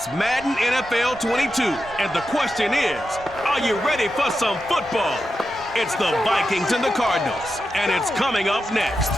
It's Madden NFL 22, and the question is, are you ready for some football? It's the Vikings and the Cardinals, and it's coming up next.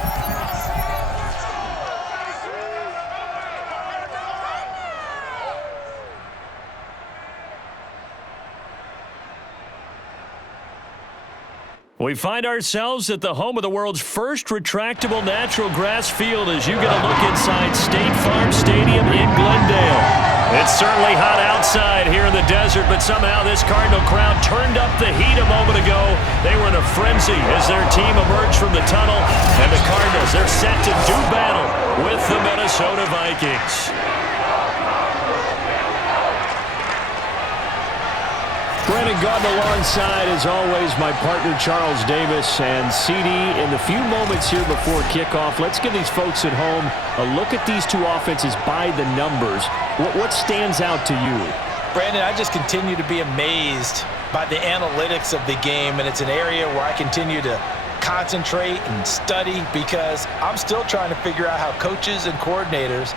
We find ourselves at the home of the world's first retractable natural grass field as you get a look inside State Farm Stadium in Glendale. It's certainly hot outside here in the desert, but somehow this Cardinal crowd turned up the heat a moment ago. They were in a frenzy as their team emerged from the tunnel, and the Cardinals, they're set to do battle with the Minnesota Vikings. Brennan Gordon alongside, as always, my partner Charles Davis. And CD, in the few moments here before kickoff, let's give these folks at home a look at these two offenses by the numbers. What stands out to you? Brandon, I just continue to be amazed by the analytics of the game, and it's an area where I continue to concentrate and study because I'm still trying to figure out how coaches and coordinators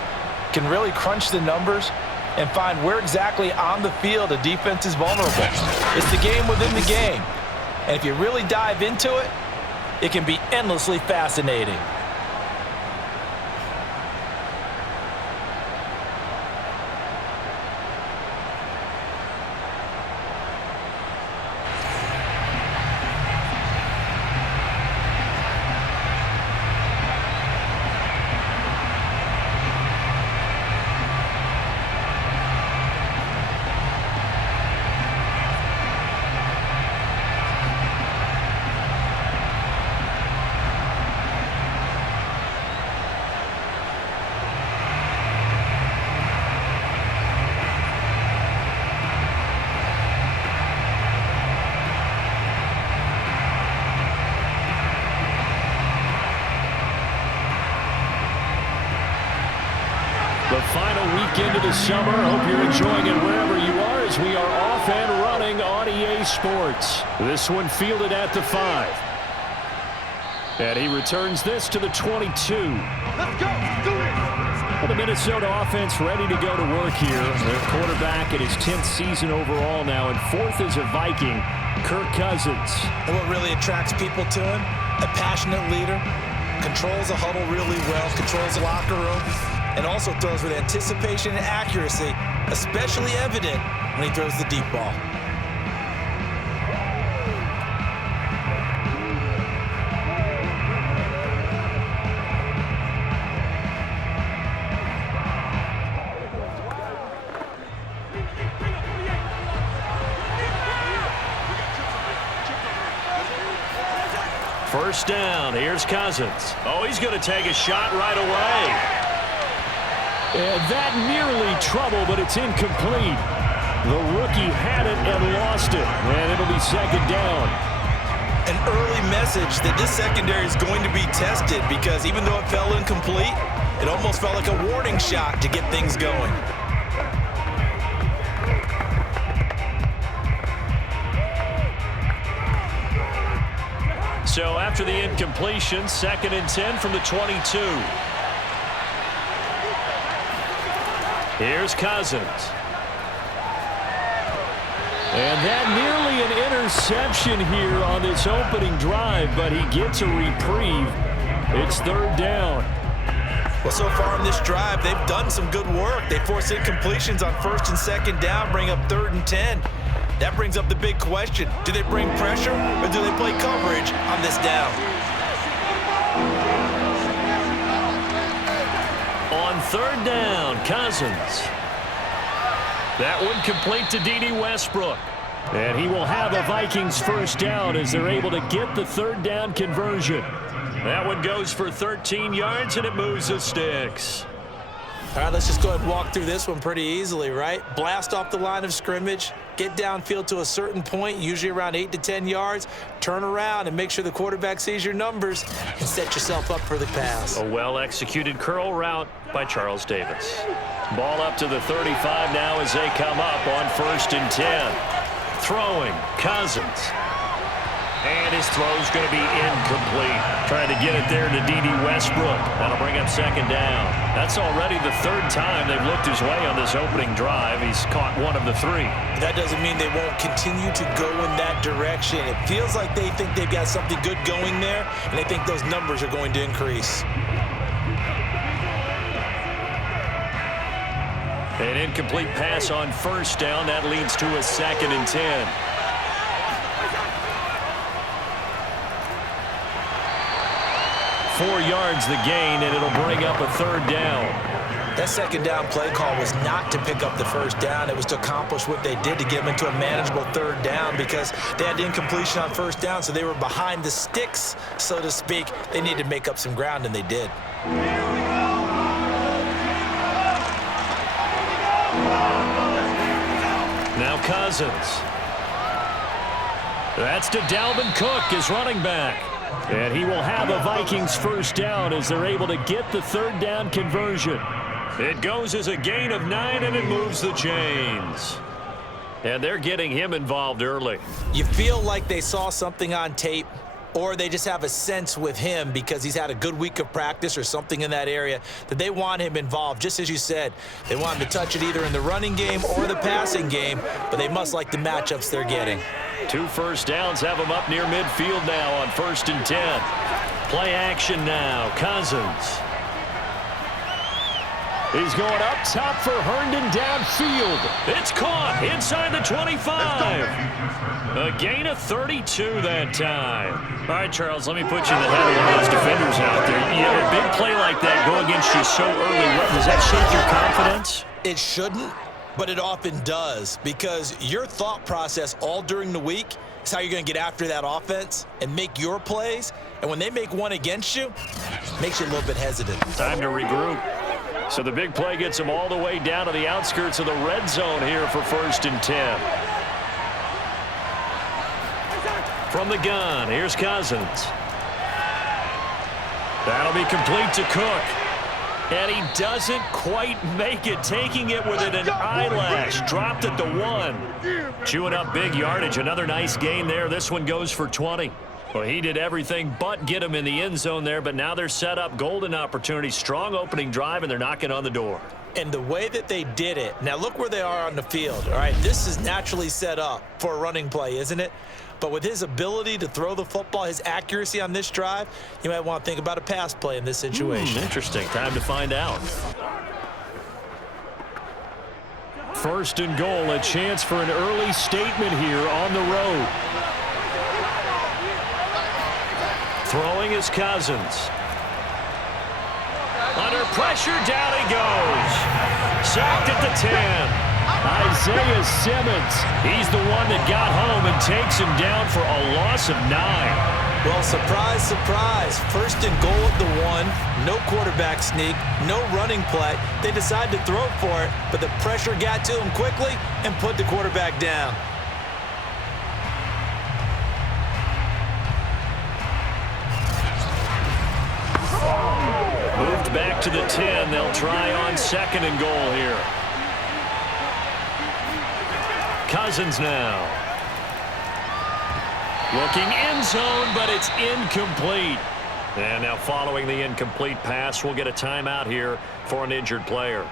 can really crunch the numbers and find where exactly on the field a defense is vulnerable. It's the game within the game. And if you really dive into it, it can be endlessly fascinating. The final weekend of the summer. Hope you're enjoying it wherever you are as we are off and running on EA Sports. This one fielded at the 5. And he returns this to the 22. Let's go. Do it. Well, the Minnesota offense ready to go to work here. Their quarterback in his 10th season overall now, and 4th as a Viking, Kirk Cousins. And what really attracts people to him? A passionate leader, controls the huddle really well, controls the locker room, and also throws with anticipation and accuracy, especially evident when he throws the deep ball. First down, here's Cousins. Oh, he's going to take a shot right away. And that nearly trouble, but it's incomplete. The rookie had it and lost it, and it'll be second down. An early message that this secondary is going to be tested because even though it fell incomplete, it almost felt like a warning shot to get things going. So after the incompletion, 2nd and 10 from the 22. Here's Cousins. And that nearly an interception here on this opening drive, but he gets a reprieve. It's 3rd down. Well, so far in this drive, they've done some good work. They force incompletions on 1st and 2nd down, bring up 3rd and 10. That brings up the big question. Do they bring pressure or do they play coverage on this down? On 3rd down, Cousins. That one complete to D.D. Westbrook. And he will have a Vikings first down as they're able to get the 3rd down conversion. That one goes for 13 yards, and it moves the sticks. All right, let's just go ahead and walk through this one pretty easily, right? Blast off the line of scrimmage, get downfield to a certain point, usually around 8 to 10 yards, turn around and make sure the quarterback sees your numbers and set yourself up for the pass. A well-executed curl route by Charles Davis. Ball up to the 35 now as they come up on 1st and 10. Throwing, Cousins. And his throw's going to be incomplete. Trying to get it there to D.D. Westbrook. That'll bring up second down. That's already the third time they've looked his way on this opening drive. He's caught one of the three. That doesn't mean they won't continue to go in that direction. It feels like they think they've got something good going there, and they think those numbers are going to increase. An incomplete pass on first down. That leads to a 2nd and 10. Four yards the gain, and it'll bring up a third down. That second down play call was not to pick up the first down. It was to accomplish what they did to get them into a manageable third down because they had the incompletion on first down, so they were behind the sticks, so to speak. They needed to make up some ground, and they did. Now Cousins. That's to Dalvin Cook, his running back. And he will have a Vikings first down as they're able to get the third down conversion. It goes as a gain of 9, and it moves the chains. And they're getting him involved early. You feel like they saw something on tape, or they just have a sense with him because he's had a good week of practice or something in that area that they want him involved. Just as you said, they want him to touch it either in the running game or the passing game, but they must like the matchups they're getting. 2 first downs have him up near midfield now on 1st and 10. Play action now. Cousins. He's going up top for Herndon downfield. It's caught inside the 25. A gain of 32 that time. All right, Charles, let me put you in the head of one of those defenders out there. You have a big play like that go against you so early. Does that shake your confidence? It shouldn't, but it often does because your thought process all during the week is how you're going to get after that offense and make your plays. And when they make one against you, it makes you a little bit hesitant. Time to regroup. So the big play gets them all the way down to the outskirts of the red zone here for 1st and 10. From the gun, here's Cousins. That'll be complete to Cook. And he doesn't quite make it, taking it within an eyelash. Dropped at the 1. Chewing up big yardage. Another nice gain there. This one goes for 20. Well, he did everything but get him in the end zone there, but now they're set up. Golden opportunity, strong opening drive, and they're knocking on the door. And the way that they did it, now look where they are on the field, all right? This is naturally set up for a running play, isn't it? But with his ability to throw the football, his accuracy on this drive, you might want to think about a pass play in this situation. Interesting. Time to find out. 1st and goal, a chance for an early statement here on the road. Throwing is Cousins. Under pressure, down he goes. Sacked at the 10. Isaiah Simmons. He's the one that got home and takes him down for a loss of 9. Well, surprise, surprise. 1st and goal at the 1. No quarterback sneak. No running play. They decided to throw for it, but the pressure got to him quickly and put the quarterback down. Moved back to the 10. They'll try on 2nd and goal here. Cousins now. Looking end zone, but it's incomplete. And now following the incomplete pass, we'll get a timeout here for an injured player.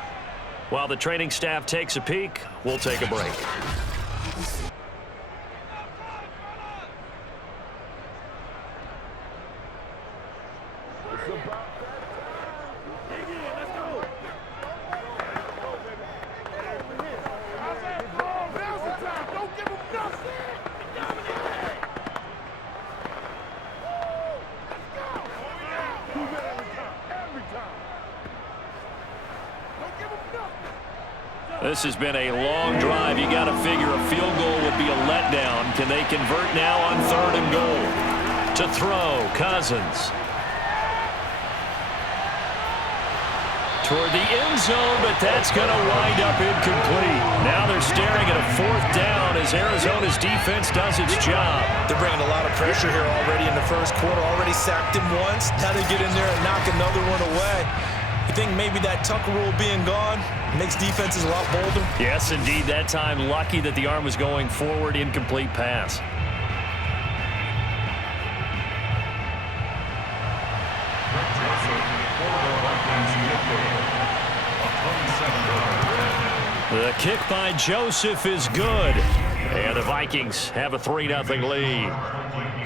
While the training staff takes a peek, we'll take a break. This has been a long drive. You got to figure a field goal would be a letdown. Can they convert now on 3rd and goal? To throw, Cousins. Toward the end zone, but that's going to wind up incomplete. Now they're staring at a 4th down as Arizona's defense does its job. They're bringing a lot of pressure here already in the 1st quarter. Already sacked him once. Now they get in there and knock another one away. You think maybe that Tucker rule being gone makes defenses a lot bolder? Yes, indeed. That time, lucky that the arm was going forward. Incomplete pass. The kick by Joseph is good. And the Vikings have a 3-0 lead.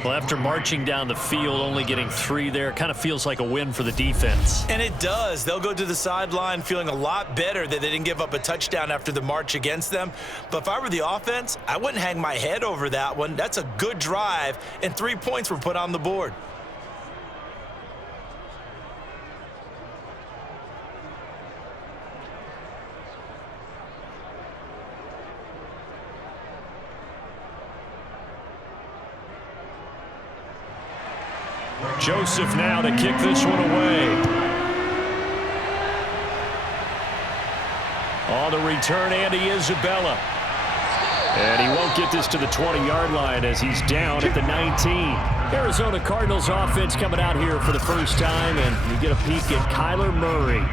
Well, after marching down the field, only getting 3 there, kind of feels like a win for the defense. And it does. They'll go to the sideline feeling a lot better that they didn't give up a touchdown after the march against them. But if I were the offense, I wouldn't hang my head over that one. That's a good drive, and 3 points were put on the board. Joseph now to kick this one away. On the return, Andy Isabella. And he won't get this to the 20-yard line as he's down at the 19. Arizona Cardinals offense coming out here for the first time, and you get a peek at Kyler Murray,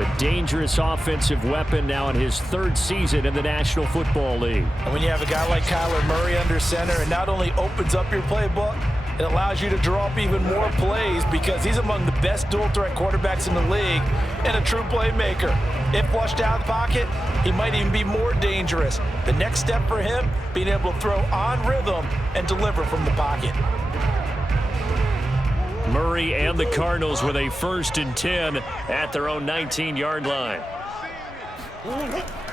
the dangerous offensive weapon now in his 3rd season in the National Football League. And when you have a guy like Kyler Murray under center, it not only opens up your playbook, it allows you to draw up even more plays because he's among the best dual-threat quarterbacks in the league and a true playmaker. If flushed out of the pocket, he might even be more dangerous. The next step for him, being able to throw on rhythm and deliver from the pocket. Murray and the Cardinals with a 1st and 10 at their own 19-yard line.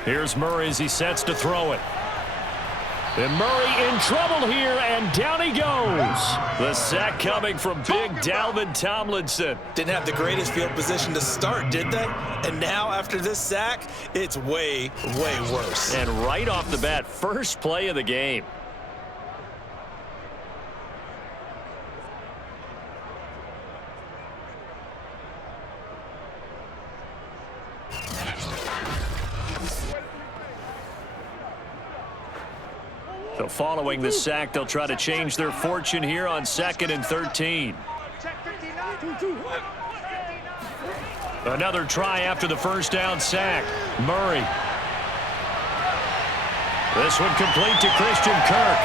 Here's Murray as he sets to throw it. And Murray in trouble here, and down he goes. The sack coming from big Dalvin Tomlinson. Didn't have the greatest field position to start, did they? And now after this sack, it's way, way worse. And right off the bat, first play of the game. So following the sack, they'll try to change their fortune here on 2nd and 13. Another try after the first down sack. Murray. This one complete to Christian Kirk.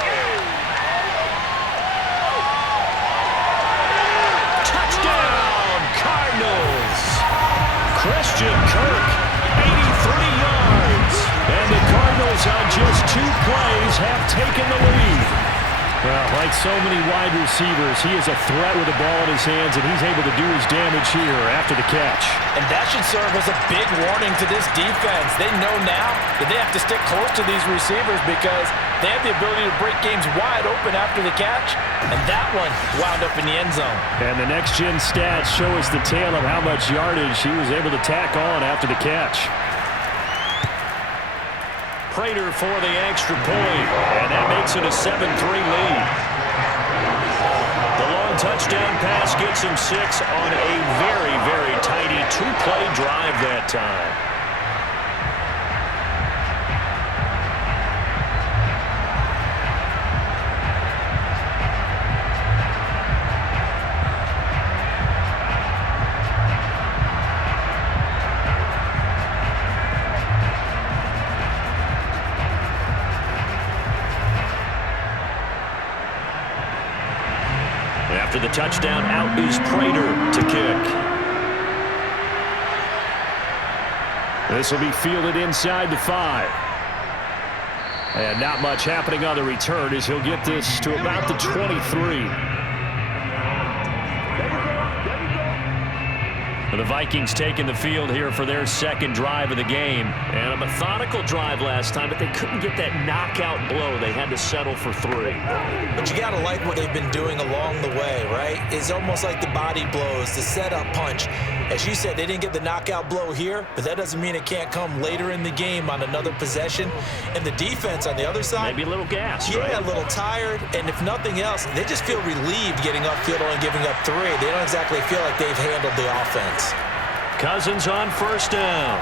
Touchdown, Cardinals. Christian Kirk, 83 yards. And the Cardinals on just 2 plays have taken the lead. Well, like so many wide receivers, he is a threat with the ball in his hands, and he's able to do his damage here after the catch. And that should serve as a big warning to this defense. They know now that they have to stick close to these receivers because they have the ability to break games wide open after the catch, and that one wound up in the end zone. And the next-gen stats show us the tale of how much yardage he was able to tack on after the catch. Prater for the extra point, and that makes it a 7-3 lead. The long touchdown pass gets him 6 on a very, very tidy 2-play drive that time. After the touchdown, out is Prater to kick. This will be fielded inside the 5. And not much happening on the return as he'll get this to about the 23. The Vikings taking the field here for their 2nd drive of the game. And a methodical drive last time, but they couldn't get that knockout blow. They had to settle for 3. But you got to like what they've been doing along the way, right? It's almost like the body blows, the setup punch. As you said, they didn't get the knockout blow here, but that doesn't mean it can't come later in the game on another possession. And the defense on the other side, maybe a little gassed, yeah, right? A little tired. And if nothing else, they just feel relieved getting upfield and giving up 3. They don't exactly feel like they've handled the offense. Cousins on first down.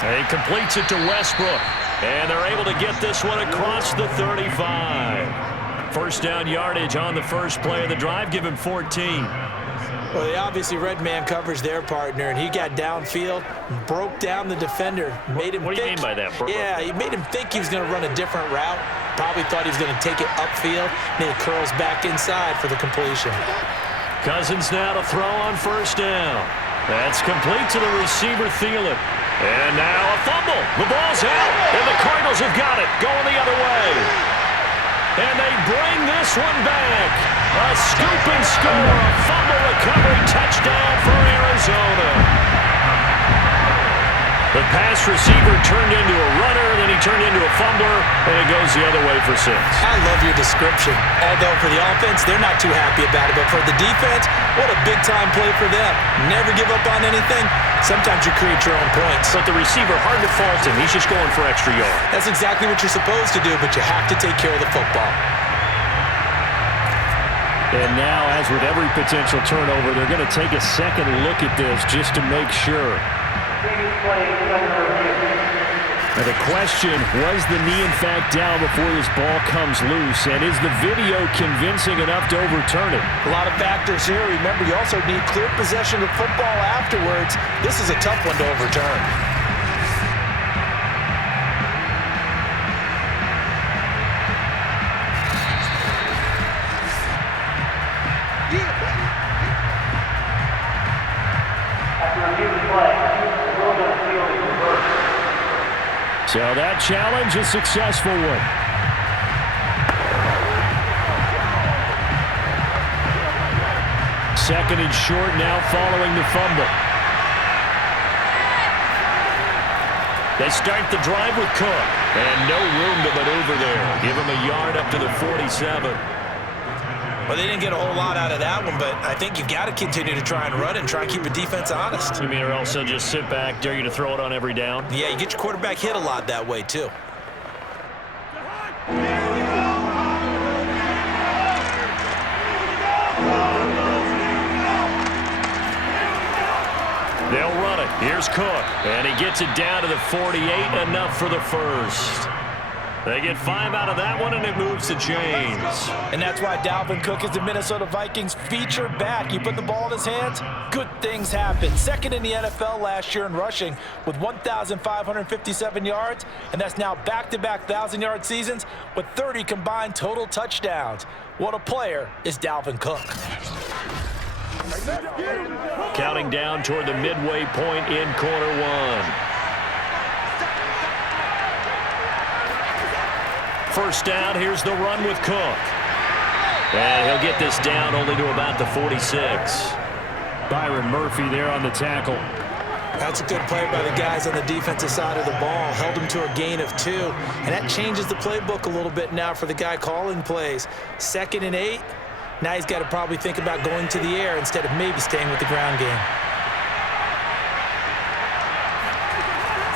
He completes it to Westbrook. And they're able to get this one across the 35. First down yardage on the first play of the drive. Give him 14. Well, they obviously red man coverage their partner, and he got downfield, broke down the defender, made him What do you mean by that, bro? Yeah, he made him think he was going to run a different route. Probably thought he was going to take it upfield, and then he curls back inside for the completion. Cousins now to throw on first down. That's complete to the receiver, Thielen. And now a fumble. The ball's out, and the Cardinals have got it, going the other way. And they bring this one back. A scoop and score, a fumble recovery touchdown for Arizona. The pass receiver turned into a runner, then he turned into a fumbler, and it goes the other way for 6. I love your description. Although for the offense, they're not too happy about it. But for the defense, what a big-time play for them. Never give up on anything. Sometimes you create your own points. But the receiver, hard to fault him. He's just going for extra yards. That's exactly what you're supposed to do, but you have to take care of the football. And now, as with every potential turnover, they're going to take a second look at this just to make sure. Now the question, was the knee in fact down before this ball comes loose? And is the video convincing enough to overturn it? A lot of factors here. Remember, you also need clear possession of football afterwards. This is a tough one to overturn. So that challenge, a successful one. Second and short now following the fumble. They start the drive with Cook. And no room to maneuver there. Give him a yard up to the 47. Well, they didn't get a whole lot out of that one, but I think you've got to continue to try and run and try and keep the defense honest. You mean or else they'll just sit back, dare you to throw it on every down? Yeah, you get your quarterback hit a lot that way, too. They'll run it. Here's Cook. And he gets it down to the 48, enough for the first. They get 5 out of that one, and it moves the chains. And that's why Dalvin Cook is the Minnesota Vikings feature back. You put the ball in his hands, good things happen. Second in the NFL last year in rushing with 1,557 yards, and that's now back-to-back 1,000-yard seasons with 30 combined total touchdowns. What a player is Dalvin Cook. Counting down toward the midway point in quarter one. First down, here's the run with Cook. And he'll get this down only to about the 46. Byron Murphy there on the tackle. That's a good play by the guys on the defensive side of the ball. Held him to a gain of 2. And that changes the playbook a little bit now for the guy calling plays. 2nd and 8. Now he's got to probably think about going to the air instead of maybe staying with the ground game.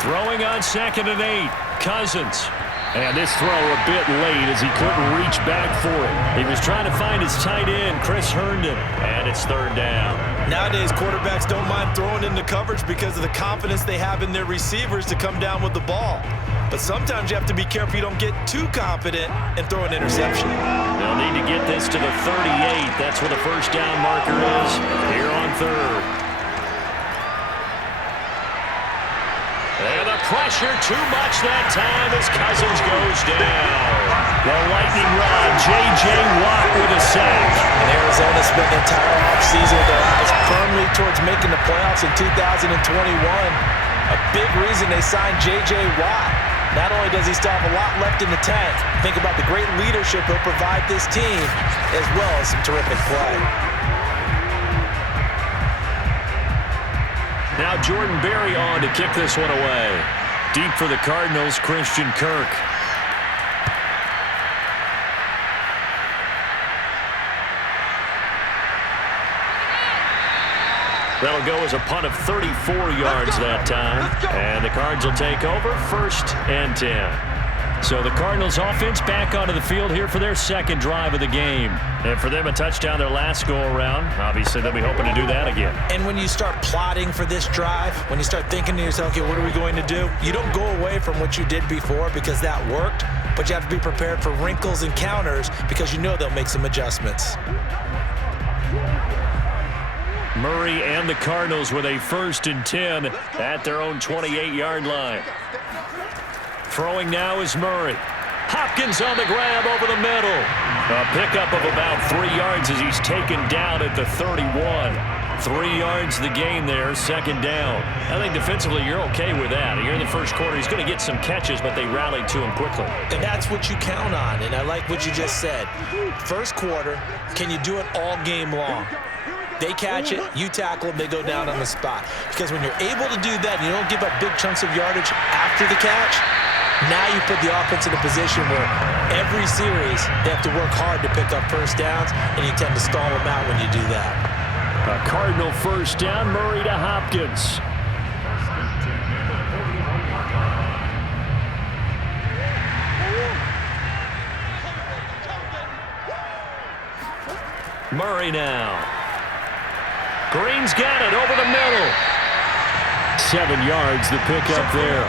Throwing on 2nd and 8. Cousins. And this throw a bit late as he couldn't reach back for it. He was trying to find his tight end, Chris Herndon. And it's 3rd down. Nowadays, quarterbacks don't mind throwing into coverage because of the confidence they have in their receivers to come down with the ball. But sometimes you have to be careful you don't get too confident and throw an interception. They'll need to get this to the 38. That's where the first down marker is here on 3rd. And the pressure too much that time as Cousins goes down. The lightning rod, J.J. Watt with a sack. And Arizona spent the entire offseason with their eyes firmly towards making the playoffs in 2021. A big reason they signed J.J. Watt. Not only does he still have a lot left in the tank, think about the great leadership he'll provide this team, as well as some terrific play. Now Jordan Berry on to kick this one away. Deep for the Cardinals, Christian Kirk. That'll go as a punt of 34 yards that time. And the Cards will take over 1st and 10. So the Cardinals offense back onto the field here for their 2nd drive of the game. And for them, a touchdown their last go-around. Obviously, they'll be hoping to do that again. And when you start plotting for this drive, when you start thinking to yourself, okay, what are we going to do? You don't go away from what you did before because that worked, but you have to be prepared for wrinkles and counters because you know they'll make some adjustments. Murray and the Cardinals with a 1st and 10 at their own 28-yard line. Throwing now is Murray. Hopkins on the grab over the middle. A pickup of about 3 yards as he's taken down at the 31. 3 yards the gain there, second down. I think defensively you're okay with that. Here in the first quarter, he's going to get some catches, but they rallied to him quickly. And that's what you count on, and I like what you just said. First quarter, can you do it all game long? They catch it, you tackle them, they go down on the spot. Because when you're able to do that and you don't give up big chunks of yardage after the catch, now you put the offense in a position where every series they have to work hard to pick up first downs, and you tend to stall them out when you do that. A Cardinal first down, Murray to Hopkins. Murray now. Green's got it over the middle. 7 yards the pickup there.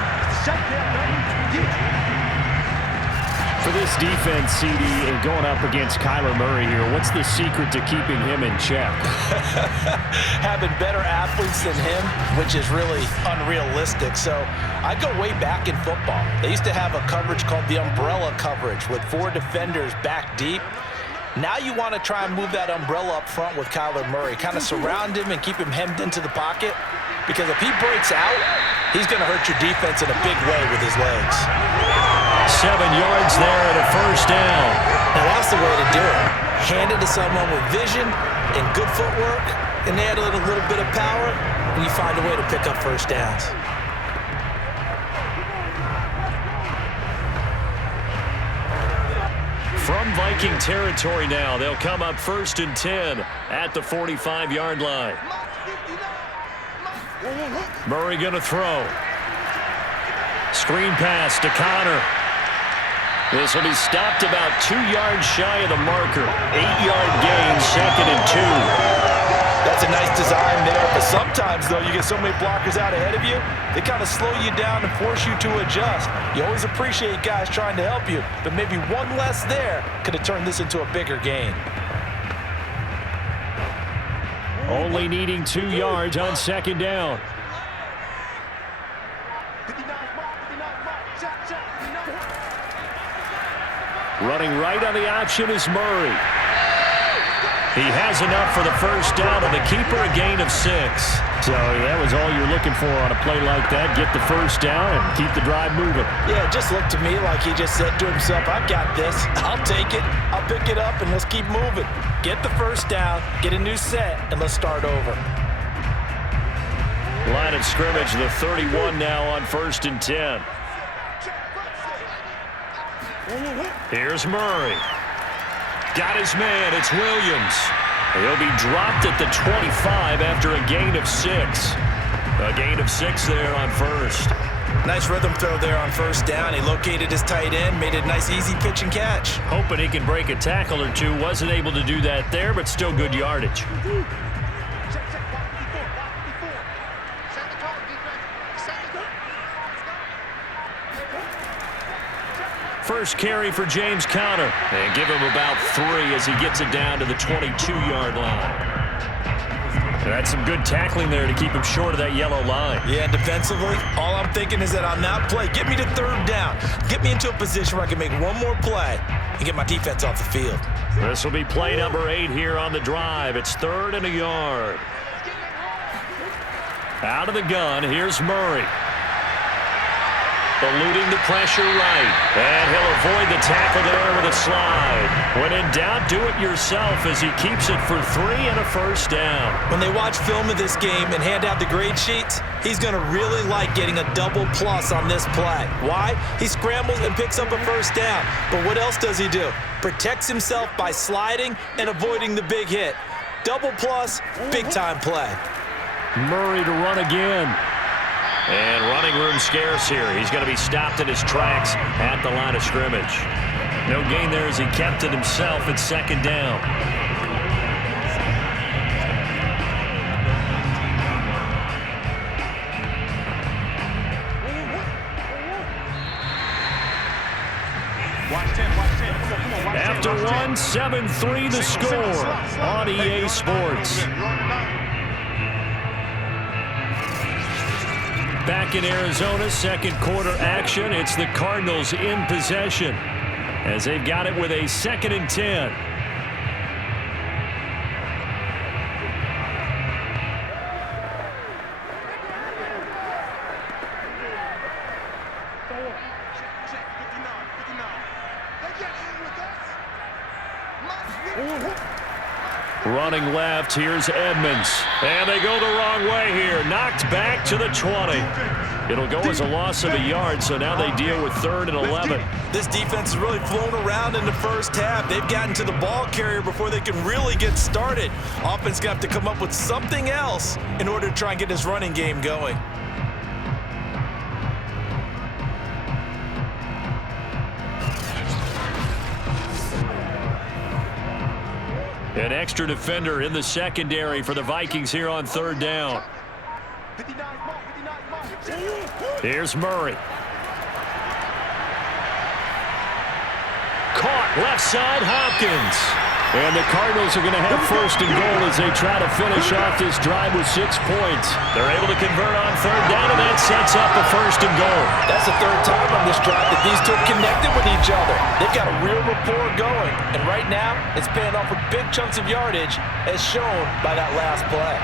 For this defense, CD, and going up against Kyler Murray here, what's the secret to keeping him in check? Having better athletes than him, which is really unrealistic. So I go way back in football. They used to have a coverage called the umbrella coverage with 4 defenders back deep. Now you want to try and move that umbrella up front with Kyler Murray, kind of surround him and keep him hemmed into the pocket, because if he breaks out, he's going to hurt your defense in a big way with his legs. 7 yards there at a first down. Now that's the way to do it. Hand it to someone with vision and good footwork, and add a little bit of power, and you find a way to pick up first downs. From Viking territory now, they'll come up 1st and 10 at the 45-yard line. Murray going to throw. Screen pass to Connor. This will be stopped about 2 yards shy of the marker. 8-yard gain, 2nd and 2. That's a nice design there, but sometimes, though, you get so many blockers out ahead of you, they kind of slow you down and force you to adjust. You always appreciate guys trying to help you, but maybe one less there could have turned this into a bigger gain. Only needing 2 yards on 2nd down. Running right on the option is Murray. He has enough for the first down, and the keeper a gain of 6. So that was all you're looking for on a play like that. Get the first down and keep the drive moving. Yeah, it just looked to me like he just said to himself, I've got this. I'll take it. I'll pick it up, and let's keep moving. Get the first down, get a new set, and let's start over. Line of scrimmage, the 31 now on 1st and 10. Here's Murray. Got his man. It's Williams. He'll be dropped at the 25 after a gain of 6. A gain of 6 there on first. Nice rhythm throw there on first down. He located his tight end, made it a nice, easy pitch and catch. Hoping he can break a tackle or two. Wasn't able to do that there, but still good yardage. First carry for James Conner. And give him about 3 as he gets it down to the 22-yard line. That's some good tackling there to keep him short of that yellow line. Yeah, and defensively, all I'm thinking is that on that play, get me to 3rd down. Get me into a position where I can make one more play and get my defense off the field. This will be play number 8 here on the drive. It's 3rd and a yard. Out of the gun, here's Murray. Eluding the pressure right. And he'll avoid the tackle there with a slide. When in doubt, do it yourself as he keeps it for 3 and a first down. When they watch film of this game and hand out the grade sheets, he's going to really like getting a double plus on this play. Why? He scrambles and picks up a first down. But what else does he do? Protects himself by sliding and avoiding the big hit. Double plus, big-time play. Murray to run again. And running room scarce here. He's going to be stopped in his tracks at the line of scrimmage. No gain there as he kept it himself at 2nd down. After 1, 7-3 the score on EA Sports. Back in Arizona, 2nd quarter action. It's the Cardinals in possession as they've got it with a 2nd and 10. Running left, here's Edmonds. And they go the wrong way here. Knocked back to the 20. It'll go as a loss of a yard, so now they deal with 3rd and 11. This defense has really flown around in the first half. They've gotten to the ball carrier before they can really get started. Offense got to come up with something else in order to try and get this running game going. An extra defender in the secondary for the Vikings here on 3rd down. Here's Murray. Caught left side, Hopkins. And the Cardinals are going to have 1st and goal as they try to finish off this drive with 6 points. They're able to convert on 3rd down, and that sets up a 1st and goal. That's the 3rd time on this drive that these two have connected with each other. They've got a real rapport going, and right now it's paying off with big chunks of yardage as shown by that last play.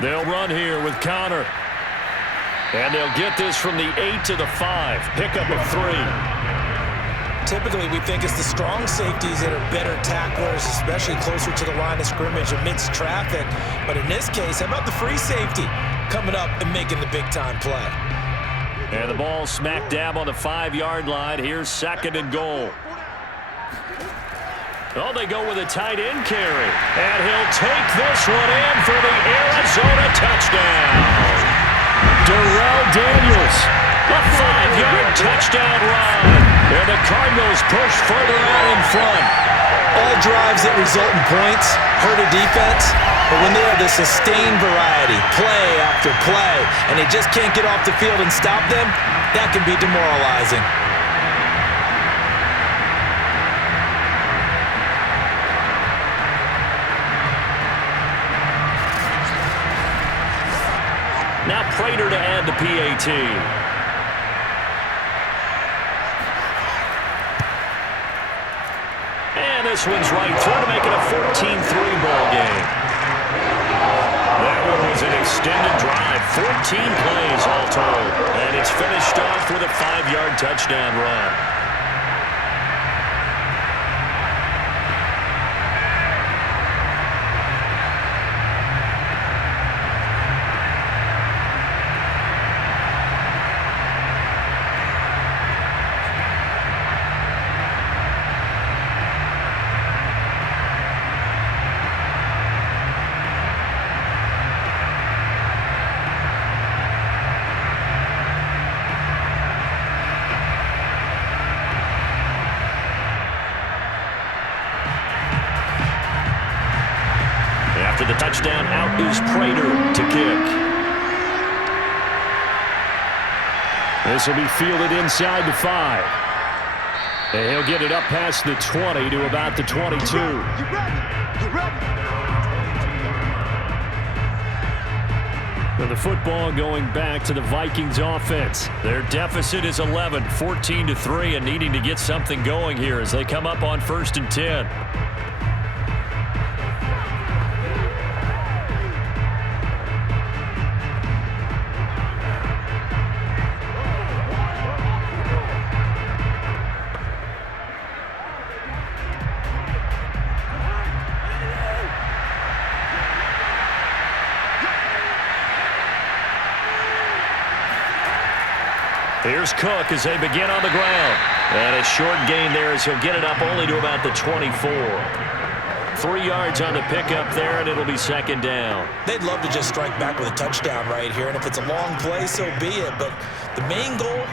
They'll run here with Connor. And they'll get this from the 8 to the 5. Pickup of 3. Typically, we think it's the strong safeties that are better tacklers, especially closer to the line of scrimmage amidst traffic. But in this case, how about the free safety coming up and making the big-time play? And the ball smack dab on the 5-yard line. Here's 2nd and goal. Oh, they go with a tight end carry. And he'll take this one in for the Arizona touchdown. Darrell Daniels, a 5-yard touchdown run. And the Cardinals push further out in front. All drives that result in points hurt a defense, but when they have the sustained variety, play after play, and they just can't get off the field and stop them, that can be demoralizing. Now Prater to add the PAT. And this one's right through to make it a 14-3 ball game. That one was an extended drive, 14 plays all told. And it's finished off with a 5-yard touchdown run. After the touchdown, out is Prater to kick. This will be fielded inside the 5. And he'll get it up past the 20 to about the 22. And the football going back to the Vikings offense. Their deficit is 11, 14-3, and needing to get something going here as they come up on 1st and 10. Here's Cook as they begin on the ground. And a short gain there as he'll get it up only to about the 24. 3 yards on the pickup there, and it'll be 2nd down. They'd love to just strike back with a touchdown right here, and if it's a long play, so be it. But the main goal,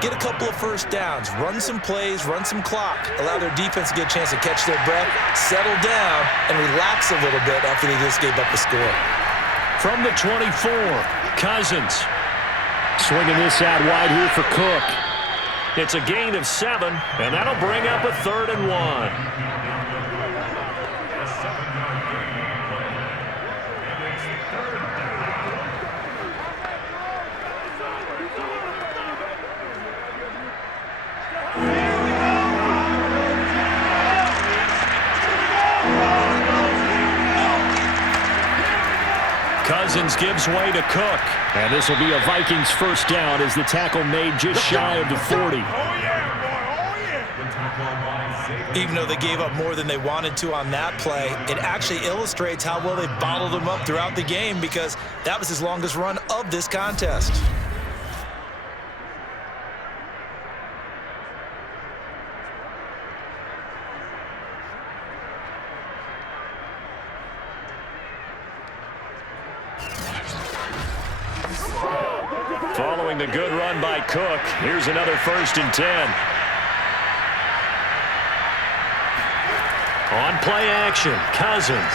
get a couple of 1st downs, run some plays, run some clock, allow their defense to get a chance to catch their breath, settle down, and relax a little bit after they just gave up the score. From the 24, Cousins. Swinging this out wide here for Cook. It's a gain of 7, and that'll bring up a 3rd and 1. Cousins gives way to Cook. And this will be a Vikings first down as the tackle made just shy of the 40. Even though they gave up more than they wanted to on that play, it actually illustrates how well they bottled them up throughout the game because that was his longest run of this contest. Following the good run by Cook, here's another 1st and 10. On play action, Cousins.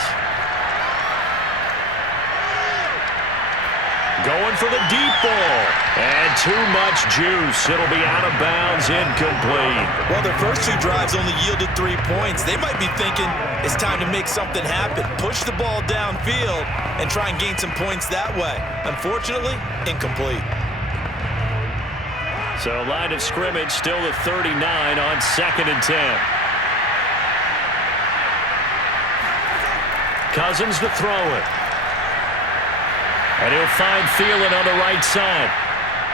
Going for the deep ball. And too much juice. It'll be out of bounds, incomplete. Well, their first 2 drives only yielded 3 points. They might be thinking it's time to make something happen. Push the ball downfield and try and gain some points that way. Unfortunately, incomplete. So line of scrimmage still the 39 on 2nd and 10. Cousins to throw it. And he'll find Thielen on the right side.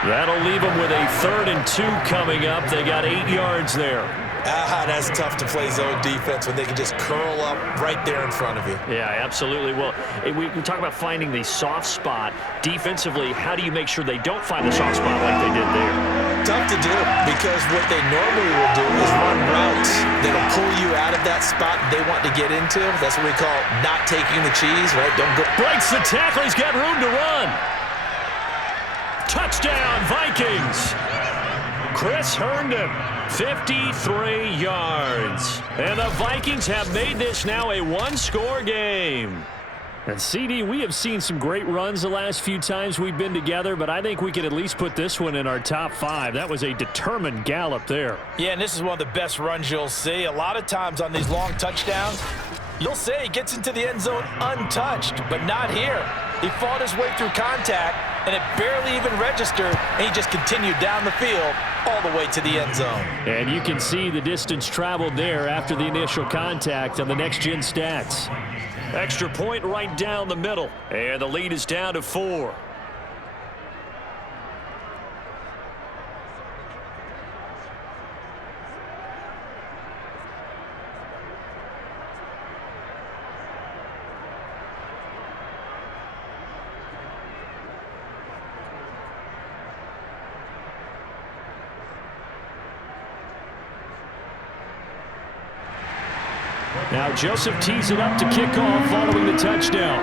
That'll leave him with a 3rd and 2 coming up. They got 8 yards there. That's tough to play zone defense when they can just curl up right there in front of you. Yeah, absolutely. Well, we talk about finding the soft spot. Defensively, how do you make sure they don't find the soft spot like they did there? Tough to do because what they normally will do is run routes that'll pull you out of that spot they want to get into. That's what we call not taking the cheese, right? Don't go. Breaks the tackle. He's got room to run. Touchdown, Vikings. Chris Herndon, 53 yards. And the Vikings have made this now a 1-score game. And CD, we have seen some great runs the last few times we've been together, but I think we can at least put this one in our top 5. That was a determined gallop there. Yeah, and this is one of the best runs you'll see. A lot of times on these long touchdowns, you'll say he gets into the end zone untouched, but not here. He fought his way through contact, and it barely even registered, and he just continued down the field all the way to the end zone. And you can see the distance traveled there after the initial contact on the next-gen stats. Extra point right down the middle, and the lead is down to 4. Now Joseph tees it up to kick off following the touchdown.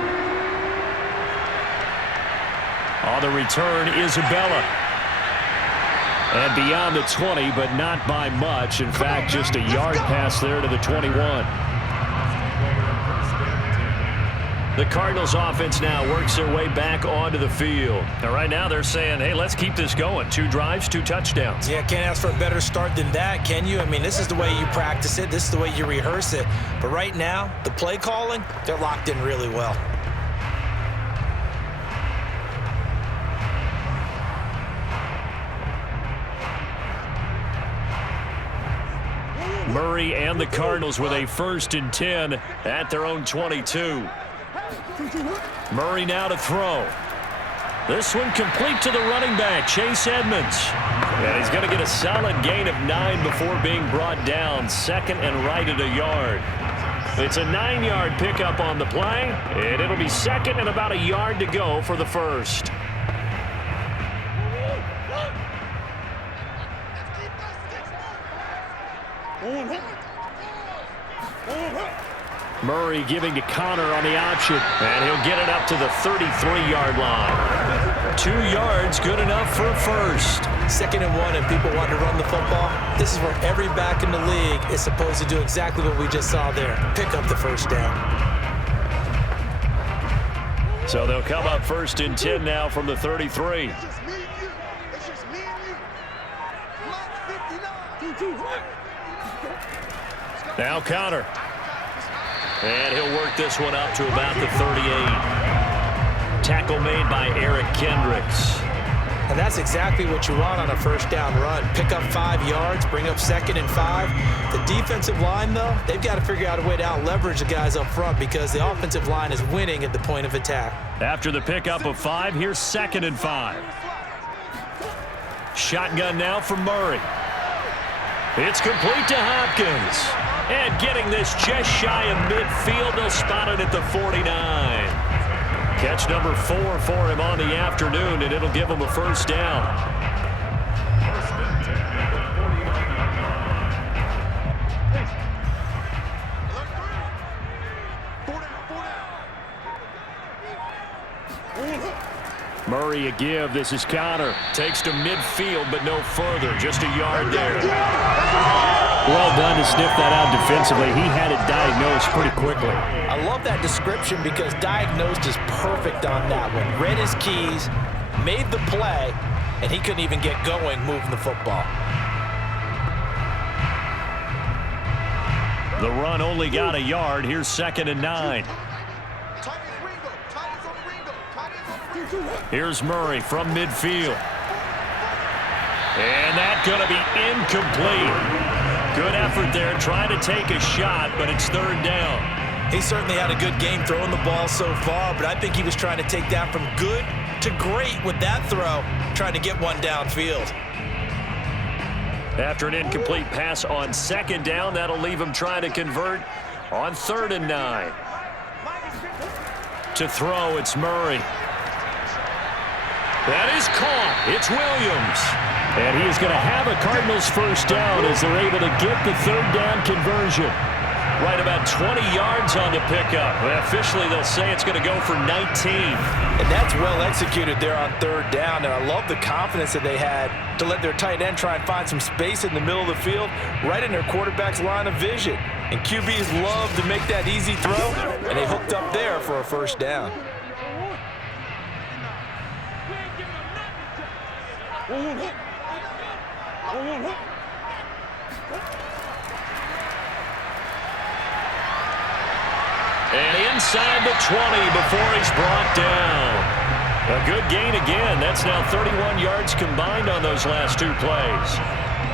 On the return, Isabella. And beyond the 20, but not by much. In fact, just a yard pass there to the 21. The Cardinals offense now works their way back onto the field. Now, right now they're saying, hey, let's keep this going. 2 drives, 2 touchdowns. Yeah, can't ask for a better start than that, can you? I mean, this is the way you practice it. This is the way you rehearse it. But right now, the play calling, they're locked in really well. Murray and the Cardinals with a 1st and 10 at their own 22. Murray now to throw. This one complete to the running back, Chase Edmonds. And he's going to get a solid gain of 9 before being brought down. 2nd and right at a yard. It's a 9-yard pickup on the play, and it'll be 2nd and about a yard to go for the 1st. Murray giving to Connor on the option, and he'll get it up to the 33-yard line. 2 yards, good enough for a 1st. 2nd and 1, and people want to run the football. This is where every back in the league is supposed to do exactly what we just saw there. Pick up the 1st down. So they'll come up 1st and 10 now from the 33. Now Connor. And he'll work this one up to about the 38. Tackle made by Eric Kendricks. And that's exactly what you want on a first down run. Pick up 5 yards, bring up 2nd and 5. The defensive line, though, they've got to figure out a way to out-leverage the guys up front because the offensive line is winning at the point of attack. After the pickup of 5, here's 2nd and 5. Shotgun now from Murray. It's complete to Hopkins. And getting this just shy of midfield, they'll spot it at the 49. Catch number 4 for him on the afternoon, and it'll give him a first down. Murray a give. This is Connor. Takes to midfield, but no further. Just a yard there. Well done to sniff that out defensively. He had it diagnosed pretty quickly. I love that description because diagnosed is perfect on that one. Read his keys, made the play, and he couldn't even get going moving the football. The run only got a yard. Here's 2nd and 9. Here's Murray from midfield. And that's going to be incomplete. Good effort there, trying to take a shot, but it's 3rd down. He certainly had a good game throwing the ball so far, but I think he was trying to take that from good to great with that throw, trying to get one downfield. After an incomplete pass on 2nd down, that'll leave him trying to convert on 3rd and 9. To throw, it's Murray. That is caught. It's Williams. And he is going to have a Cardinals first down as they're able to get the 3rd down conversion. Right about 20 yards on the pickup. Well, officially, they'll say it's going to go for 19. And that's well executed there on 3rd down. And I love the confidence that they had to let their tight end try and find some space in the middle of the field, right in their quarterback's line of vision. And QBs love to make that easy throw, and they hooked up there for a first down. And inside the 20 before he's brought down. A good gain again. That's now 31 yards combined on those last 2 plays.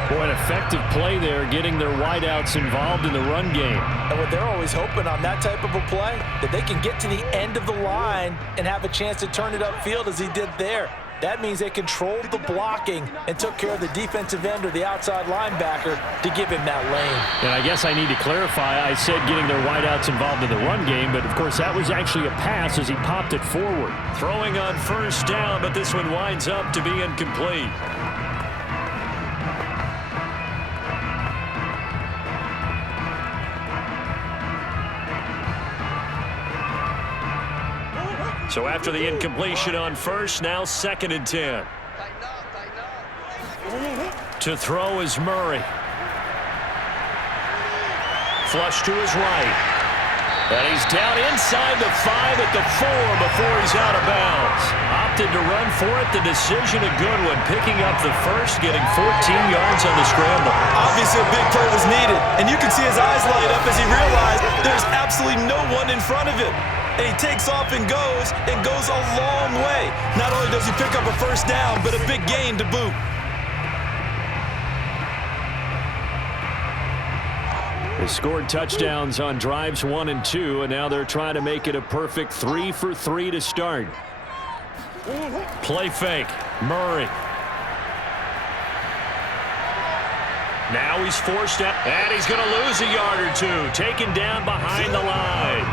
Boy, an effective play there, getting their wideouts involved in the run game. And what they're always hoping on that type of a play, that they can get to the end of the line and have a chance to turn it upfield as he did there. That means they controlled the blocking and took care of the defensive end or the outside linebacker to give him that lane. And I guess I need to clarify, I said getting their wideouts involved in the run game, but of course that was actually a pass as he popped it forward. Throwing on first down, but this one winds up to be incomplete. So after the incompletion on first, now 2nd and 10. To throw is Murray. Flush to his right. And he's down inside the 5 at the 4 before he's out of bounds. Opted to run for it. The decision a good one. Picking up the first, getting 14 yards on the scramble. Obviously a big play was needed. And you can see his eyes light up as he realized there's absolutely no one in front of him. And he takes off and goes a long way. Not only does he pick up a first down, but a big gain to boot. They scored touchdowns on drives 1 and 2, and now they're trying to make it a perfect 3 for 3 to start. Play fake. Murray. Now he's forced out, and he's going to lose a yard or 2. Taken down behind the line.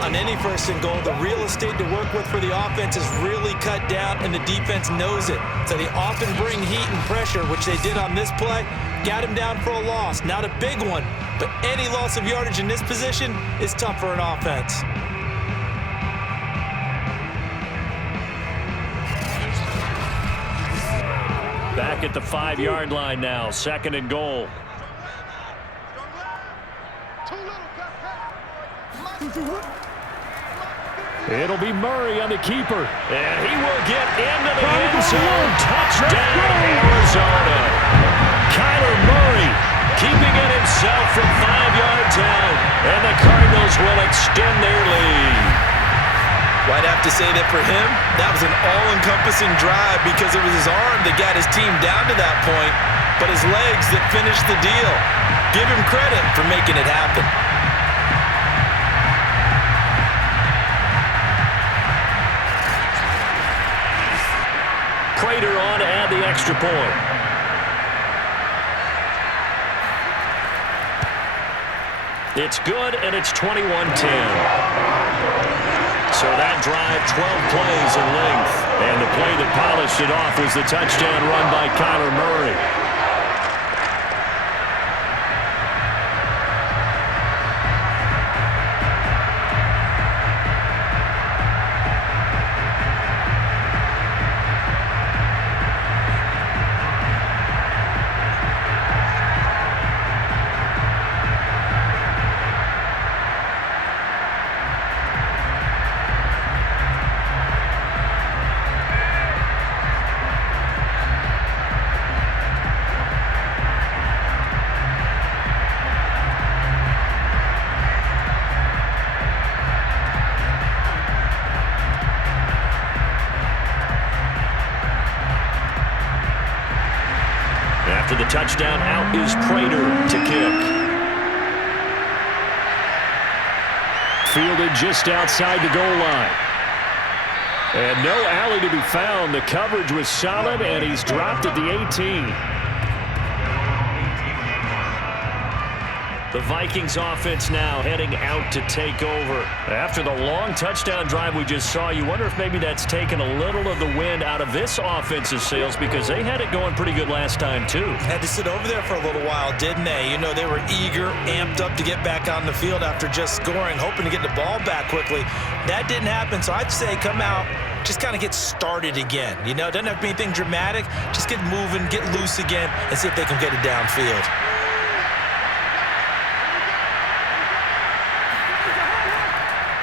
On any 1st and goal, the real estate to work with for the offense is really cut down, and the defense knows it. So they often bring heat and pressure, which they did on this play. Got him down for a loss. Not a big one, but any loss of yardage in this position is tough for an offense. Back at the 5-yard line now, 2nd and goal. It'll be Murray on the keeper. And he will get into the end zone. Touchdown, Arizona. Kyler Murray keeping it himself from 5 yards out. And the Cardinals will extend their lead. Well, I'd have to say that for him, that was an all-encompassing drive because it was his arm that got his team down to that point, but his legs that finished the deal. Give him credit for making it happen. Prater on to add the extra point. It's good, and it's 21-10. So that drive, 12 plays in length. And the play that polished it off was the touchdown run by Kyler Murray. After the touchdown, out is Prater to kick. Fielded just outside the goal line. And no alley to be found. The coverage was solid, and he's dropped at the 18. The Vikings offense now heading out to take over. After the long touchdown drive we just saw, you wonder if maybe that's taken a little of the wind out of this offense's sails because they had it going pretty good last time too. Had to sit over there for a little while, didn't they? You know, they were eager, amped up to get back on the field after just scoring, hoping to get the ball back quickly. That didn't happen, so I'd say come out, just kind of get started again. You know, it doesn't have to be anything dramatic. Just get moving, get loose again, and see if they can get it downfield.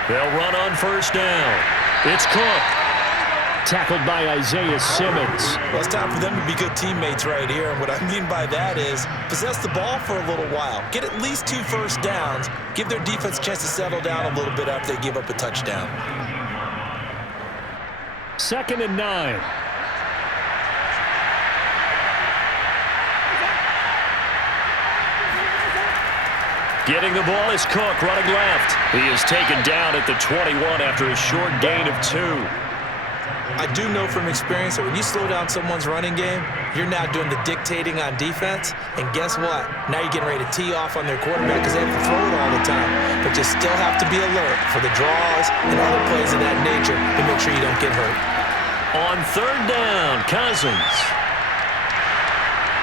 They'll run on first down. It's Cook. Tackled by Isaiah Simmons. Well, it's time for them to be good teammates right here. And what I mean by that is possess the ball for a little while. Get at least 2 first downs. Give their defense a chance to settle down a little bit after they give up a touchdown. 2nd and 9. Getting the ball is Cook, running left. He is taken down at the 21 after a short gain of 2. I do know from experience that when you slow down someone's running game, you're now doing the dictating on defense. And guess what? Now you're getting ready to tee off on their quarterback because they have to throw it all the time. But you still have to be alert for the draws and other plays of that nature to make sure you don't get hurt. On 3rd down, Cousins.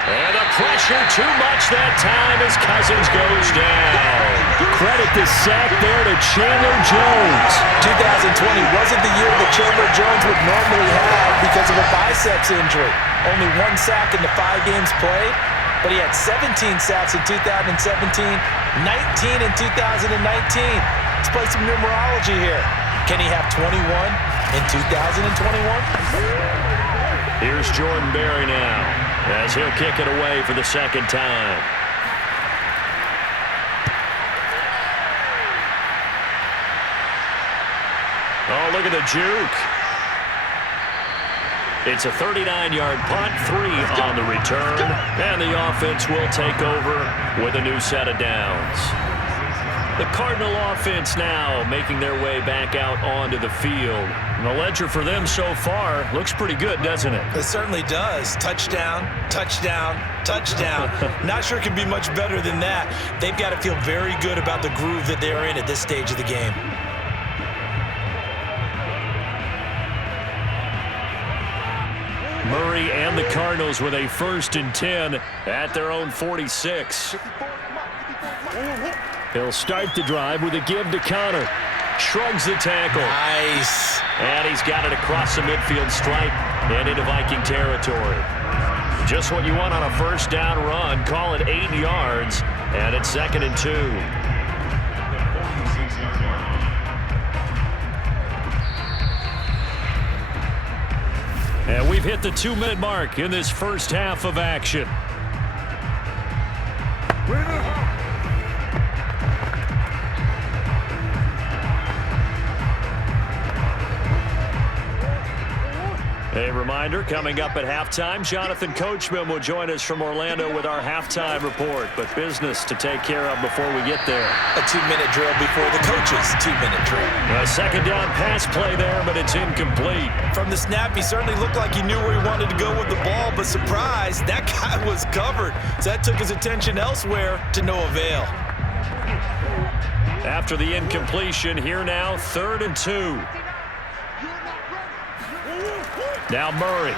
And a pressure too much that time as Cousins goes down. Credit the sack there to Chandler Jones. 2020 wasn't the year that Chandler Jones would normally have because of a biceps injury. Only 1 sack in the 5 games played, but he had 17 sacks in 2017, 19 in 2019. Let's play some numerology here. Can he have 21 in 2021? Here's Jordan Berry now, as he'll kick it away for the 2nd time. Oh, look at the juke. It's a 39-yard punt, 3 on the return, and the offense will take over with a new set of downs. The Cardinal offense now making their way back out onto the field. And the ledger for them so far looks pretty good, doesn't it? It certainly does. Touchdown, touchdown, touchdown. Not sure it can be much better than that. They've got to feel very good about the groove that they're in at this stage of the game. Murray and the Cardinals with a 1st and 10 at their own 46. He'll start the drive with a give to Connor. Shrugs the tackle. Nice. And he's got it across the midfield stripe and into Viking territory. Just what you want on a 1st down run. Call it 8 yards, and it's 2nd and 2. And we've hit the 2-minute mark in this first half of action. reminder, coming up at halftime, Jonathan Coachman will join us from Orlando with our halftime report. But business to take care of before we get there. A 2-minute drill before the coach's 2-minute drill. A second down pass play there, but it's incomplete. From the snap, he certainly looked like he knew where he wanted to go with the ball, but surprise, that guy was covered. So that took his attention elsewhere to no avail. After the incompletion, here now, 3rd and 2. Now Murray.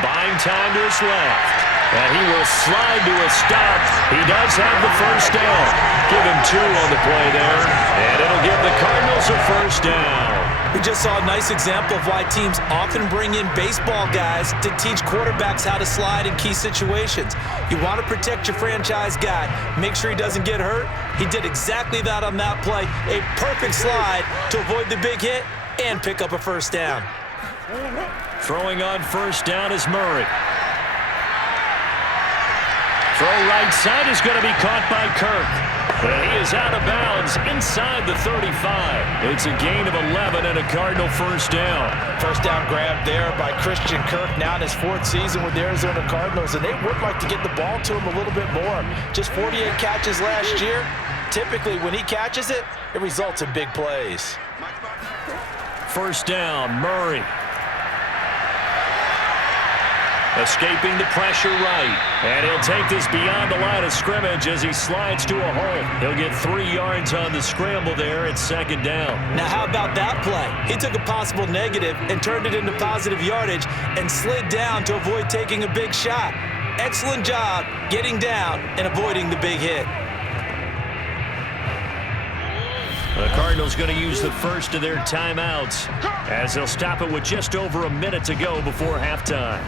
Buying time to his left. And he will slide to a stop. He does have the first down. Give him 2 on the play there. And it'll give the Cardinals a first down. We just saw a nice example of why teams often bring in baseball guys to teach quarterbacks how to slide in key situations. You want to protect your franchise guy. Make sure he doesn't get hurt. He did exactly that on that play. A perfect slide to avoid the big hit and pick up a first down. Throwing on first down is Murray. Throw right side is going to be caught by Kirk. And he is out of bounds inside the 35. It's a gain of 11 and a Cardinal first down. First down grab there by Christian Kirk, now in his 4th season with the Arizona Cardinals, and they would like to get the ball to him a little bit more. Just 48 catches last year. Typically, when he catches it, it results in big plays. First down, Murray. Escaping the pressure right. And he'll take this beyond the line of scrimmage as he slides to a hole. He'll get 3 yards on the scramble there at 2nd down. Now, how about that play? He took a possible negative and turned it into positive yardage and slid down to avoid taking a big shot. Excellent job getting down and avoiding the big hit. The Cardinals going to use the first of their timeouts as they'll stop it with just over a minute to go before halftime.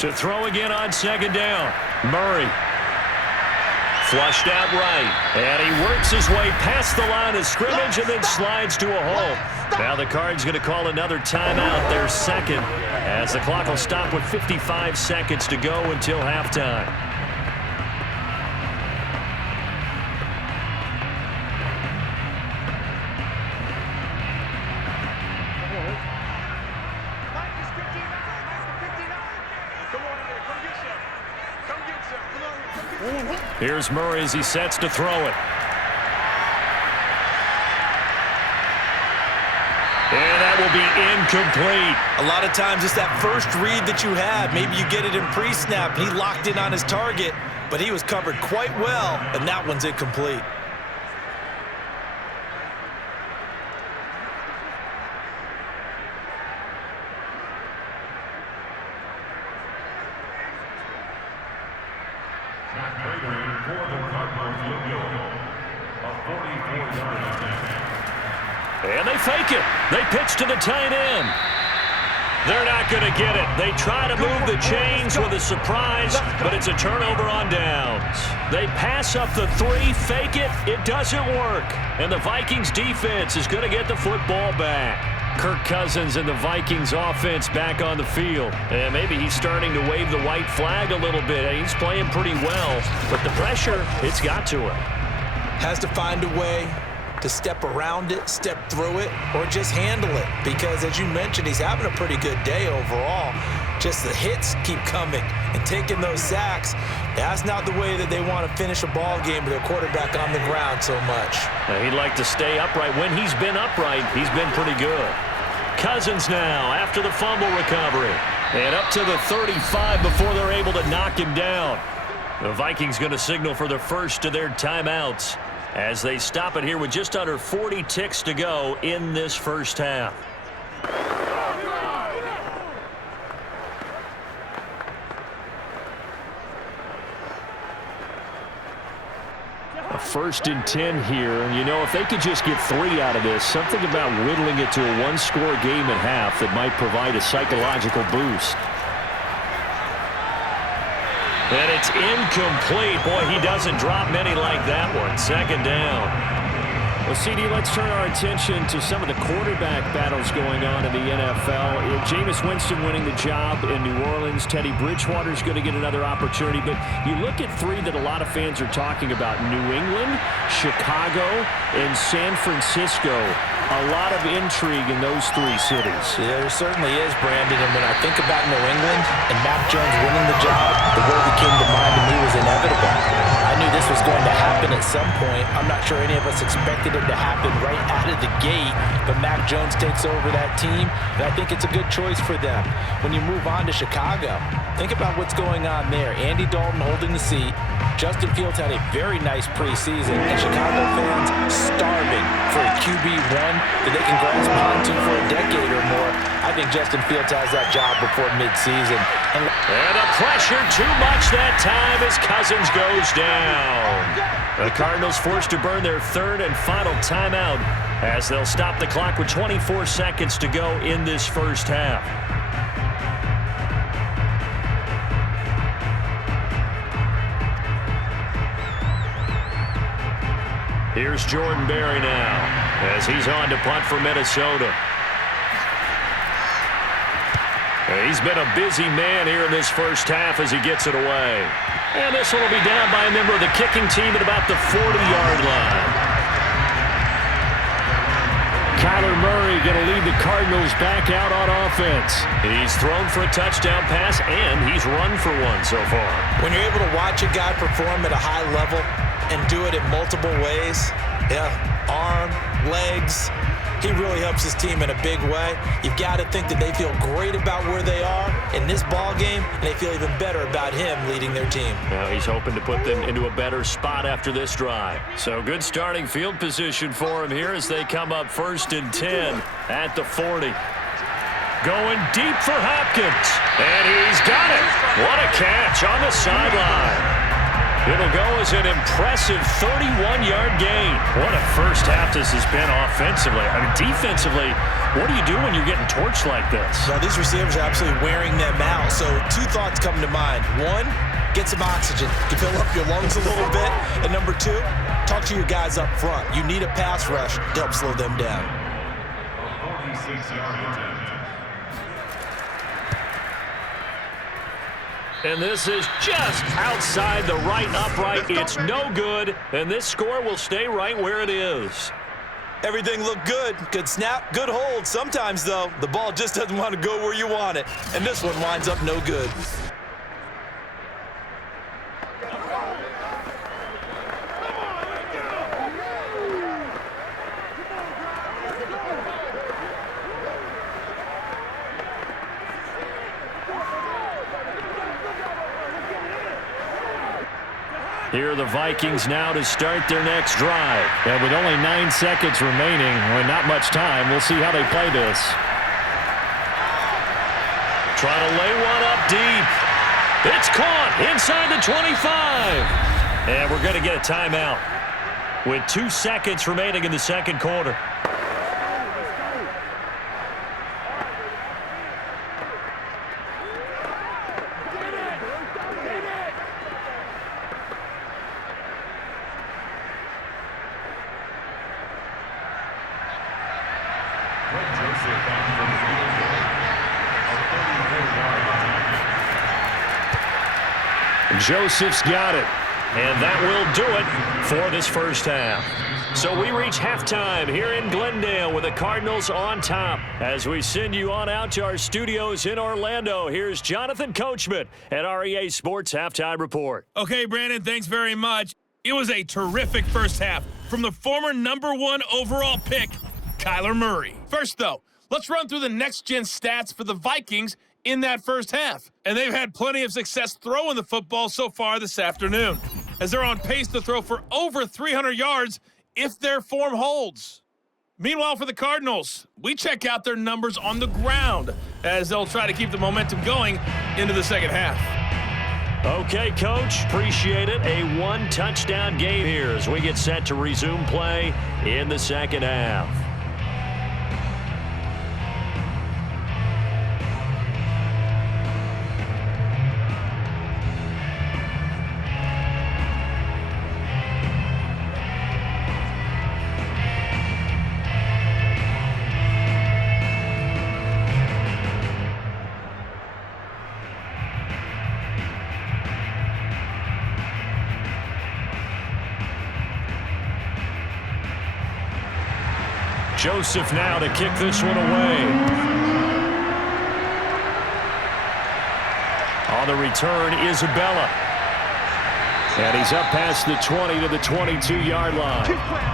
To throw again on 2nd down, Murray. Flushed out right, and he works his way past the line of scrimmage and then slides to a hole. Now the Cards going to call another timeout, their 2nd, as the clock will stop with 55 seconds to go until halftime. Here's Murray as he sets to throw it. And that will be incomplete. A lot of times it's that first read that you have. Maybe you get it in pre-snap. He locked in on his target, but he was covered quite well, and that one's incomplete. And they fake it. They pitch to the tight end. They're not going to get it. They try to move the chains with a surprise, but it's a turnover on downs. They pass up the 3, fake it. It doesn't work. And the Vikings defense is going to get the football back. Kirk Cousins and the Vikings offense back on the field. And maybe he's starting to wave the white flag a little bit. He's playing pretty well, but the pressure, it's got to him. Has to find a way to step around it, step through it, or just handle it. Because, as you mentioned, he's having a pretty good day overall. Just the hits keep coming and taking those sacks. That's not the way that they want to finish a ball game with their quarterback on the ground so much. He'd like to stay upright. When he's been upright, he's been pretty good. Cousins now after the fumble recovery. And up to the 35 before they're able to knock him down. The Vikings going to signal for the first of their timeouts as they stop it here with just under 40 ticks to go in this first half. A 1st and 10 here. And, you know, if they could just get 3 out of this, something about whittling it to a one-score game at half that might provide a psychological boost. And it's incomplete. Boy, he doesn't drop many like that one. 2nd down. Well, CD, let's turn our attention to some of the quarterback battles going on in the NFL. Jameis Winston winning the job in New Orleans. Teddy Bridgewater's going to get another opportunity. But you look at three that a lot of fans are talking about: New England, Chicago, and San Francisco. A lot of intrigue in those three cities. Yeah, there certainly is, Brandon. And when I think about New England and Mac Jones winning the job, the word that came to mind to me was inevitable. I knew this was going to happen at some point. I'm not sure any of us expected it to happen right out of the gate, but Mac Jones takes over that team, and I think it's a good choice for them. When you move on to Chicago, think about what's going on there. Andy Dalton holding the seat. Justin Fields had a very nice preseason, and Chicago fans starving for a QB1 that they can grasp onto for a decade or more. I think Justin Fields has that job before midseason. And the pressure too much that time as Cousins goes down. The Cardinals forced to burn their third and final timeout as they'll stop the clock with 24 seconds to go in this first half. Here's Jordan Berry now as he's on to punt for Minnesota. He's been a busy man here in this first half as he gets it away. And this one will be down by a member of the kicking team at about the 40-yard line. Kyler Murray going to lead the Cardinals back out on offense. He's thrown for a touchdown pass, and he's run for one so far. When you're able to watch a guy perform at a high level and do it in multiple ways, arm, legs, he really helps his team in a big way. You've got to think that they feel great about where they are in this ball game, and they feel even better about him leading their team. Now he's hoping to put them into a better spot after this drive. So good starting field position for him here as they come up 1st and 10 at the 40. Going deep for Hopkins, and he's got it. What a catch on the sideline. It'll go as an impressive 31-yard gain. What a first half this has been offensively. I mean, defensively, what do you do when you're getting torched like this? Well, these receivers are absolutely wearing them out. So two thoughts come to mind. One, get some oxygen to fill up your lungs a little bit. And number two, talk to your guys up front. You need a pass rush to help slow them down. 46-yard attempt. And this is just outside the right upright. It's no good, and this score will stay right where it is. Everything looked good. Good snap, good hold. Sometimes, though, the ball just doesn't want to go where you want it. And this one winds up no good. Here are the Vikings now to start their next drive. And with only 9 seconds remaining, and not much time, we'll see how they play this. Trying to lay one up deep. It's caught inside the 25. And we're going to get a timeout with 2 seconds remaining in the second quarter. Joseph's got it, and that will do it for this first half. So we reach halftime here in Glendale with the Cardinals on top. As we send you on out to our studios in Orlando, here's Jonathan Coachman at REA Sports Halftime Report. Okay, Brandon, thanks very much. It was a terrific first half from the former #1 overall pick, Kyler Murray. First, though, let's run through the next-gen stats for the Vikings in that first half. And they've had plenty of success throwing the football so far this afternoon, as they're on pace to throw for over 300 yards if their form holds. Meanwhile, for the Cardinals, we check out their numbers on the ground as they'll try to keep the momentum going into the second half. Okay, Coach, appreciate it. A 1-touchdown game here as we get set to resume play in the second half. Joseph now to kick this one away. On the return, Isabella. And he's up past the 20 to the 22-yard line.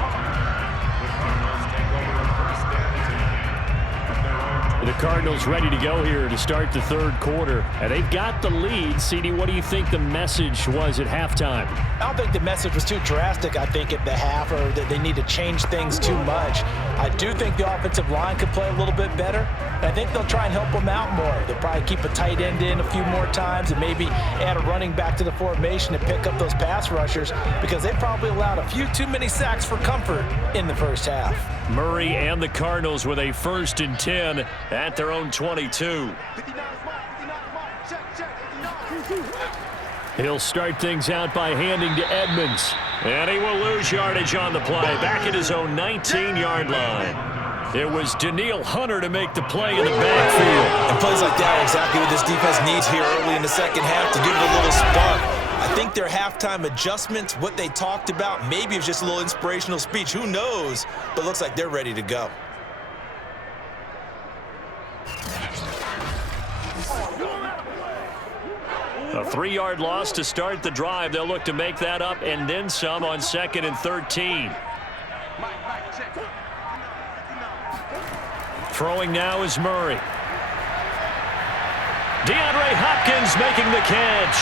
The Cardinals ready to go here to start the third quarter. And they've got the lead. CD, what do you think the message was at halftime? I don't think the message was too drastic, I think, at the half, or that they need to change things too much. I do think the offensive line could play a little bit better, and I think they'll try and help them out more. They'll probably keep a tight end in a few more times and maybe add a running back to the formation to pick up those pass rushers, because they probably allowed a few too many sacks for comfort in the first half. Murray and the Cardinals with a 1st and 10 at their own 22. He'll start things out by handing to Edmonds. And he will lose yardage on the play, back at his own 19-yard line. It was Danielle Hunter to make the play in the backfield. And plays like that are exactly what this defense needs here early in the second half to give it a little spark. I think their halftime adjustments, what they talked about, maybe it was just a little inspirational speech. Who knows? But it looks like they're ready to go. A 3-yard loss to start the drive. They'll look to make that up and then some on 2nd and 13. Throwing now is Murray. DeAndre Hopkins making the catch.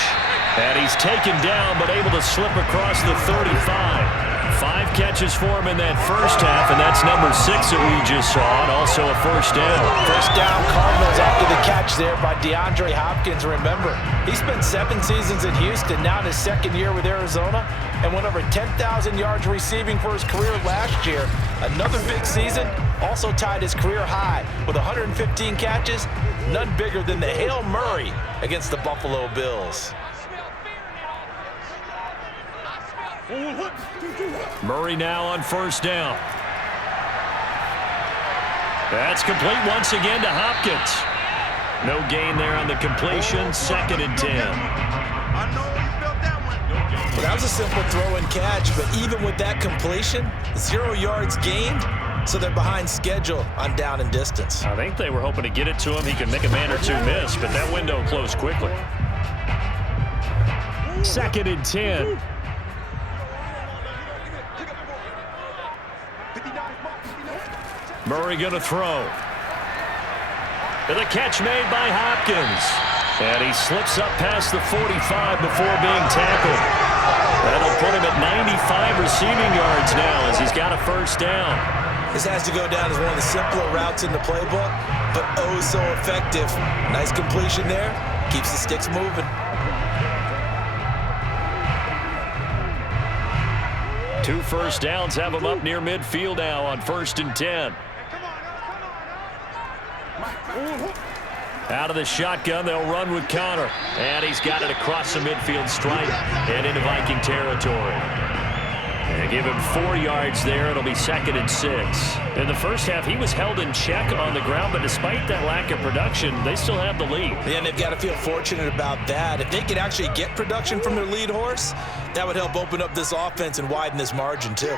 And he's taken down but able to slip across the 35. 5 catches for him in that first half, and that's number 6 that we just saw, and also a first down. First down, Cardinals after the catch there by DeAndre Hopkins. Remember, he spent 7 seasons in Houston, now in his 2nd year with Arizona, and went over 10,000 yards receiving for his career last year. Another big season, also tied his career high with 115 catches, none bigger than the Hail Murray against the Buffalo Bills. Murray now on first down. That's complete once again to Hopkins. No gain there on the completion. 2nd and 10. Well, that was a simple throw and catch, but even with that completion, 0 yards gained, so they're behind schedule on down and distance. I think they were hoping to get it to him. He could make a man or two miss, but that window closed quickly. 2nd and 10. Murray going to throw. And the catch made by Hopkins. And he slips up past the 45 before being tackled. That'll put him at 95 receiving yards now as he's got a first down. This has to go down as one of the simpler routes in the playbook, but oh so effective. Nice completion there. Keeps the sticks moving. 2 first downs have him up near midfield now on 1st and 10. Out of the shotgun, they'll run with Connor. And he's got it across the midfield stripe and into Viking territory. And give him 4 yards there. It'll be 2nd and 6. In the first half, he was held in check on the ground, but despite that lack of production, they still have the lead. Yeah, and they've got to feel fortunate about that. If they could actually get production from their lead horse, that would help open up this offense and widen this margin, too.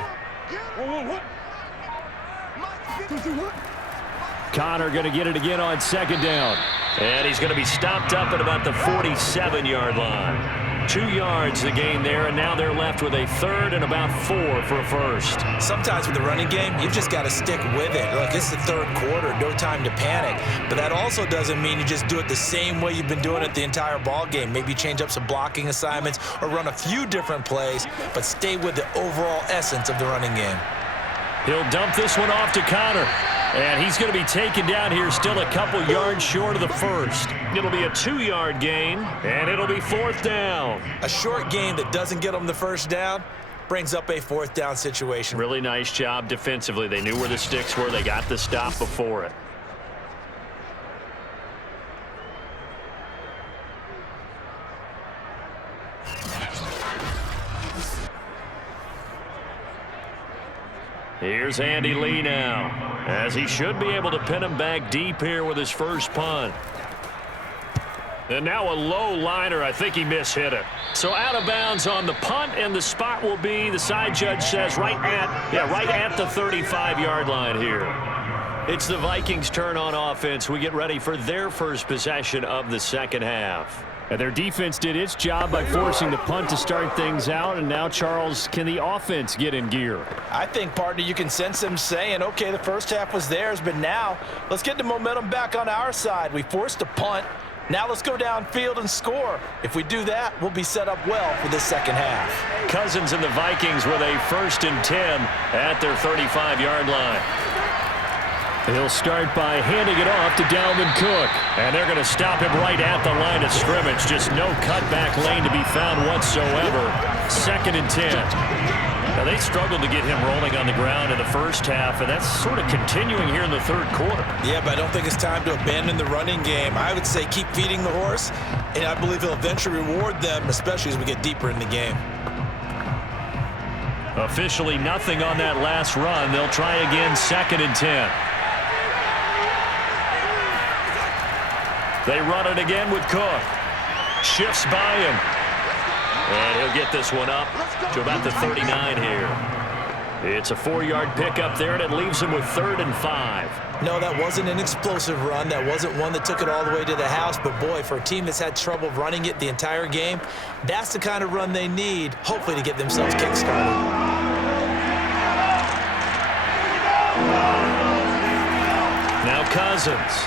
Connor going to get it again on 2nd down. And he's going to be stopped up at about the 47-yard line. 2 yards the gain there, and now they're left with a 3rd and about 4 for a first. Sometimes with the running game, you've just got to stick with it. Look, it's the 3rd quarter, no time to panic. But that also doesn't mean you just do it the same way you've been doing it the entire ball game. Maybe change up some blocking assignments or run a few different plays, but stay with the overall essence of the running game. He'll dump this one off to Connor. And he's going to be taken down here still a couple yards short of the first. It'll be a 2-yard gain, and it'll be 4th down. A short gain that doesn't get them the first down brings up a 4th down situation. Really nice job defensively. They knew where the sticks were. They got the stop before it. Here's Andy Lee now, as he should be able to pin him back deep here with his first punt. And now a low liner. I think he mishit it. So out of bounds on the punt, and the spot will be, the side judge says, right at the 35-yard line here. It's the Vikings' turn on offense. We get ready for their first possession of the second half. And their defense did its job by forcing the punt to start things out. And now, Charles, can the offense get in gear? I think, partner, you can sense them saying, okay, the first half was theirs, but now let's get the momentum back on our side. We forced a punt. Now let's go downfield and score. If we do that, we'll be set up well for this second half. Cousins and the Vikings with a 1st and 10 at their 35-yard line. He'll start by handing it off to Dalvin Cook. And they're going to stop him right at the line of scrimmage. Just no cutback lane to be found whatsoever. 2nd and 10. Now, they struggled to get him rolling on the ground in the first half, and that's sort of continuing here in the third quarter. Yeah, but I don't think it's time to abandon the running game. I would say keep feeding the horse, and I believe he'll eventually reward them, especially as we get deeper in the game. Officially nothing on that last run. They'll try again, 2nd and 10. They run it again with Cook. Shifts by him. And he'll get this one up to about the 39 here. It's a 4-yard pickup there, and it leaves him with 3rd and 5. No, that wasn't an explosive run. That wasn't one that took it all the way to the house. But, boy, for a team that's had trouble running it the entire game, that's the kind of run they need, hopefully, to get themselves kick-started. Now Cousins.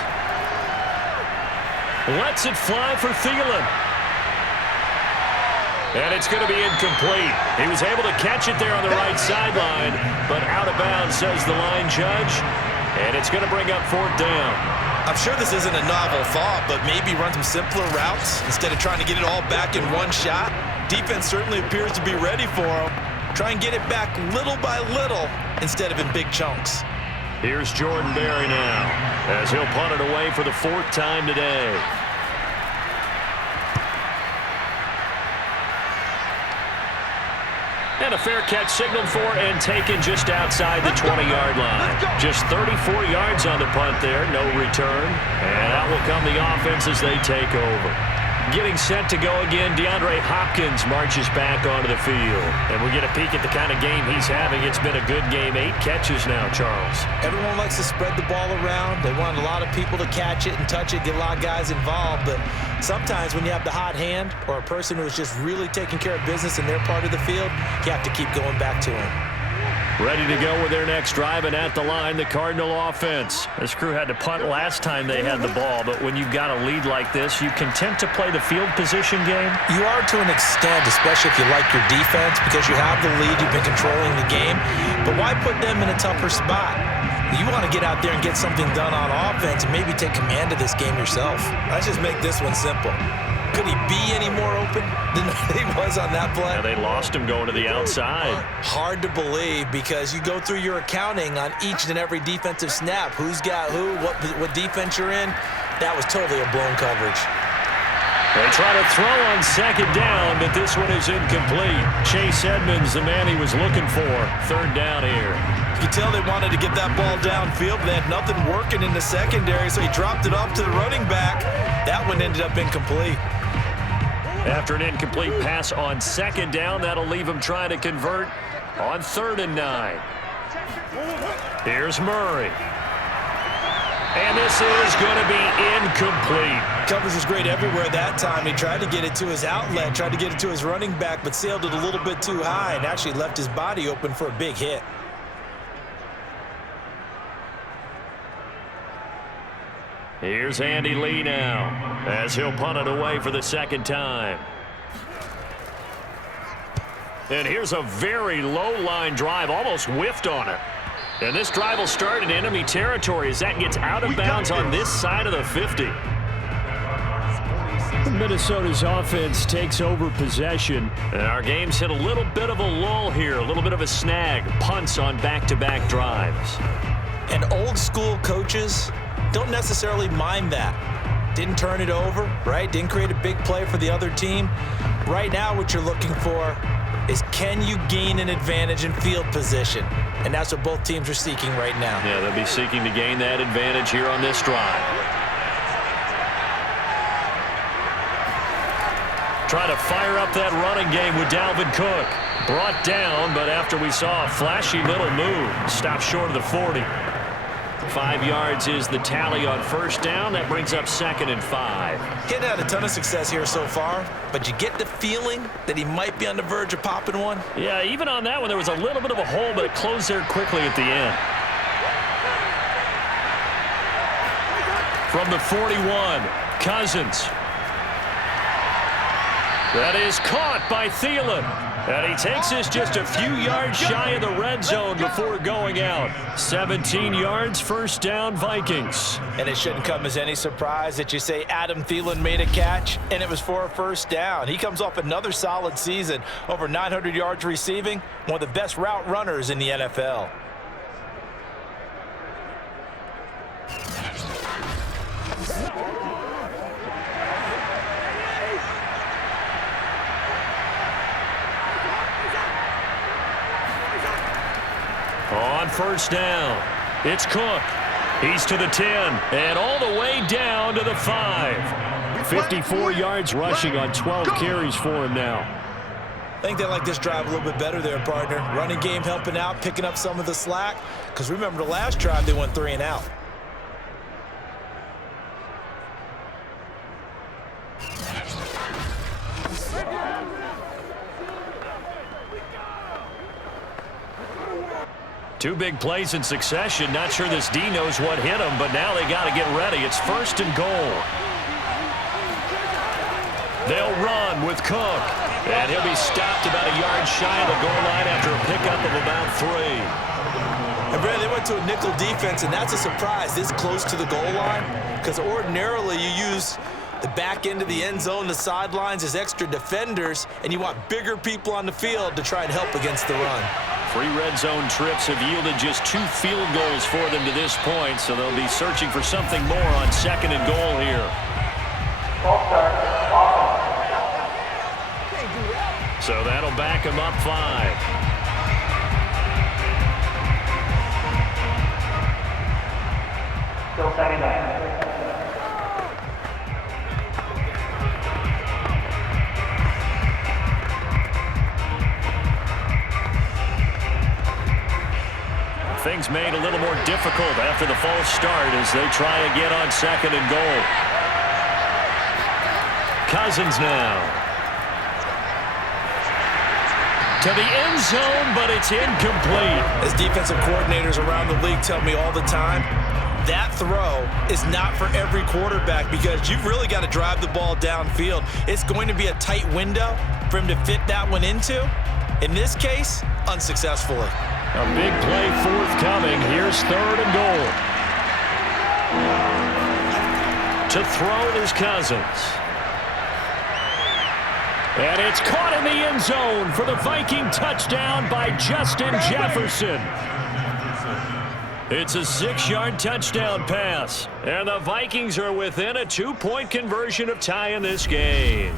Lets it fly for Thielen. And it's going to be incomplete. He was able to catch it there on the right sideline, but out of bounds, says the line judge. And it's going to bring up 4th down. I'm sure this isn't a novel thought, but maybe run some simpler routes instead of trying to get it all back in one shot. Defense certainly appears to be ready for him. Try and get it back little by little instead of in big chunks. Here's Jordan Berry now, as he'll punt it away for the 4th time today. And a fair catch signaled for and taken just outside the 20-yard line. Just 34 yards on the punt there, no return. And out will come the offense as they take over. Getting set to go again, DeAndre Hopkins marches back onto the field. And we get a peek at the kind of game he's having. It's been a good game. 8 catches now, Charles. Everyone likes to spread the ball around. They want a lot of people to catch it and touch it, get a lot of guys involved. But sometimes when you have the hot hand or a person who is just really taking care of business in their part of the field, you have to keep going back to him. Ready to go with their next drive, and at the line, the Cardinal offense. This crew had to punt last time they had the ball, but when you've got a lead like this, you content to play the field position game? You are to an extent, especially if you like your defense, because you have the lead, you've been controlling the game. But why put them in a tougher spot? You want to get out there and get something done on offense and maybe take command of this game yourself. Let's just make this one simple. Could he be any more open than he was on that play? Yeah, they lost him going to the outside. Hard to believe because you go through your accounting on each and every defensive snap. Who's got who, what defense you're in. That was totally a blown coverage. They try to throw on 2nd down, but this one is incomplete. Chase Edmonds, the man he was looking for. 3rd down here. You can tell they wanted to get that ball downfield, but they had nothing working in the secondary, so he dropped it off to the running back. That one ended up incomplete. After an incomplete pass on 2nd down, that'll leave him trying to convert on 3rd and 9. Here's Murray. And this is going to be incomplete. Coverage was great everywhere that time. He tried to get it to his outlet, tried to get it to his running back, but sailed it a little bit too high and actually left his body open for a big hit. Here's Andy Lee now, as he'll punt it away for the 2nd time. And here's a very low-line drive, almost whiffed on it. And this drive will start in enemy territory as that gets out of bounds on this side of the 50. Minnesota's offense takes over possession. And our game's hit a little bit of a lull here, a little bit of a snag. Punts on back-to-back drives. And old-school coaches don't necessarily mind that. Didn't turn it over, right? Didn't create a big play for the other team. Right now what you're looking for is can you gain an advantage in field position? And that's what both teams are seeking right now. Yeah, they'll be seeking to gain that advantage here on this drive. Trying to fire up that running game with Dalvin Cook. Brought down, but after we saw a flashy little move, stopped short of the 40. 5 yards is the tally on first down. That brings up 2nd and 5. He hadn't had a ton of success here so far, but you get the feeling that he might be on the verge of popping one. Yeah, even on that one, there was a little bit of a hole, but it closed there quickly at the end. From the 41, Cousins. That is caught by Thielen. And he takes us just a few yards shy of the red zone before going out. 17 yards, first down, Vikings. And it shouldn't come as any surprise that you say Adam Thielen made a catch, and it was for a first down. He comes off another solid season, over 900 yards receiving, one of the best route runners in the NFL. On first down, it's Cook. He's to the 10 and all the way down to the 5. 54 yards rushing on 12 carries for him now. I think they like this drive a little bit better there, partner. Running game helping out, picking up some of the slack. Because remember the last drive, they went 3 and out. Two big plays in succession. Not sure this D knows what hit him, but now they got to get ready. It's 1st and goal. They'll run with Cook. And he'll be stopped about a yard shy of the goal line after a pickup of about 3. And Brad, they went to a nickel defense, and that's a surprise this close to the goal line. Because ordinarily you use the back end of the end zone, the sidelines as extra defenders, and you want bigger people on the field to try and help against the run. 3 red zone trips have yielded just 2 field goals for them to this point, so they'll be searching for something more on 2nd and goal here. So that'll back him up 5. Still 2nd down. Things made a little more difficult after the false start as they try again on 2nd and goal. Cousins now. To the end zone, but it's incomplete. As defensive coordinators around the league tell me all the time, that throw is not for every quarterback because you've really got to drive the ball downfield. It's going to be a tight window for him to fit that one into. In this case, unsuccessfully. A big play forthcoming. Here's 3rd and goal. To throw is Cousins. And it's caught in the end zone for the Viking touchdown by Justin Jefferson. It's a 6-yard touchdown pass. And the Vikings are within a 2-point conversion of tying this game.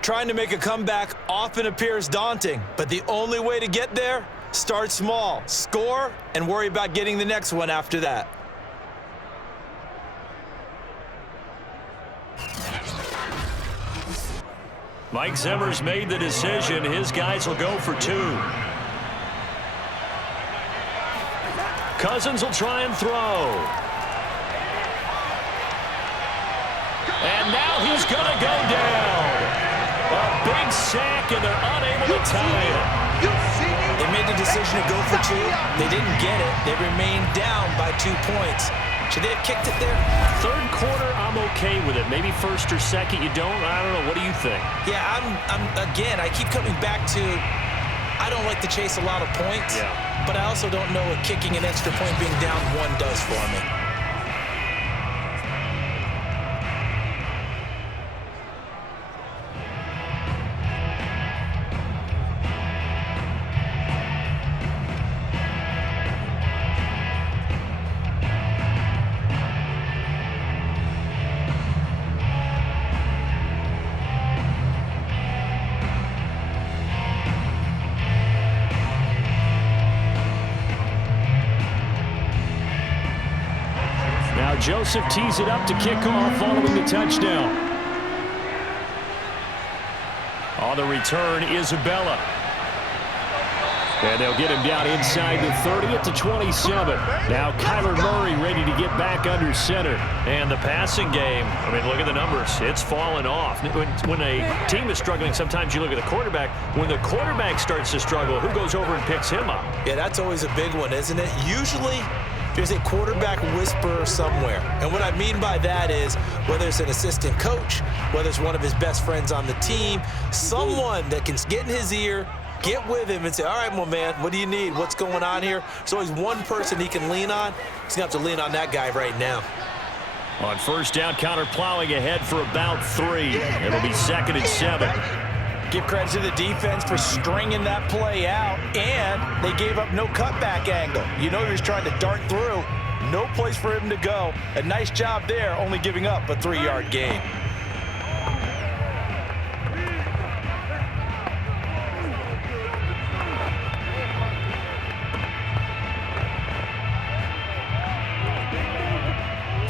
Trying to make a comeback often appears daunting, but the only way to get there, start small, score, and worry about getting the next one after that. Mike Zimmer's made the decision. His guys will go for 2. Cousins will try and throw. And now he's going to go down. A big sack, and they're unable to tie it. They made the decision to go for 2. They didn't get it. They remained down by 2 points. Should they have kicked it there? 3rd quarter, I'm okay with it. Maybe 1st or 2nd, you don't? I don't know. What do you think? Yeah, again, I keep coming back to I don't like to chase a lot of points, but I also don't know what kicking an extra point being down 1 does for me. Joseph tees it up to kick off following the touchdown. On the return, Isabella. And they'll get him down inside the 30 at the 27. Now Kyler Murray ready to get back under center. And the passing game, I mean, look at the numbers. It's fallen off. When a team is struggling, sometimes you look at the quarterback. When the quarterback starts to struggle, who goes over and picks him up? Yeah, that's always a big one, isn't it? Usually, there's a quarterback whisperer somewhere. And what I mean by that is whether it's an assistant coach, whether it's one of his best friends on the team, someone that can get in his ear, get with him and say, all right, my man, what do you need? What's going on here? There's always one person he can lean on. He's going to have to lean on that guy right now. On first down, Connor plowing ahead for about 3. It'll be 2nd and 7. Give credit to the defense for stringing that play out, and they gave up no cutback angle. You know he was trying to dart through. No place for him to go. A nice job there, only giving up a 3-yard gain.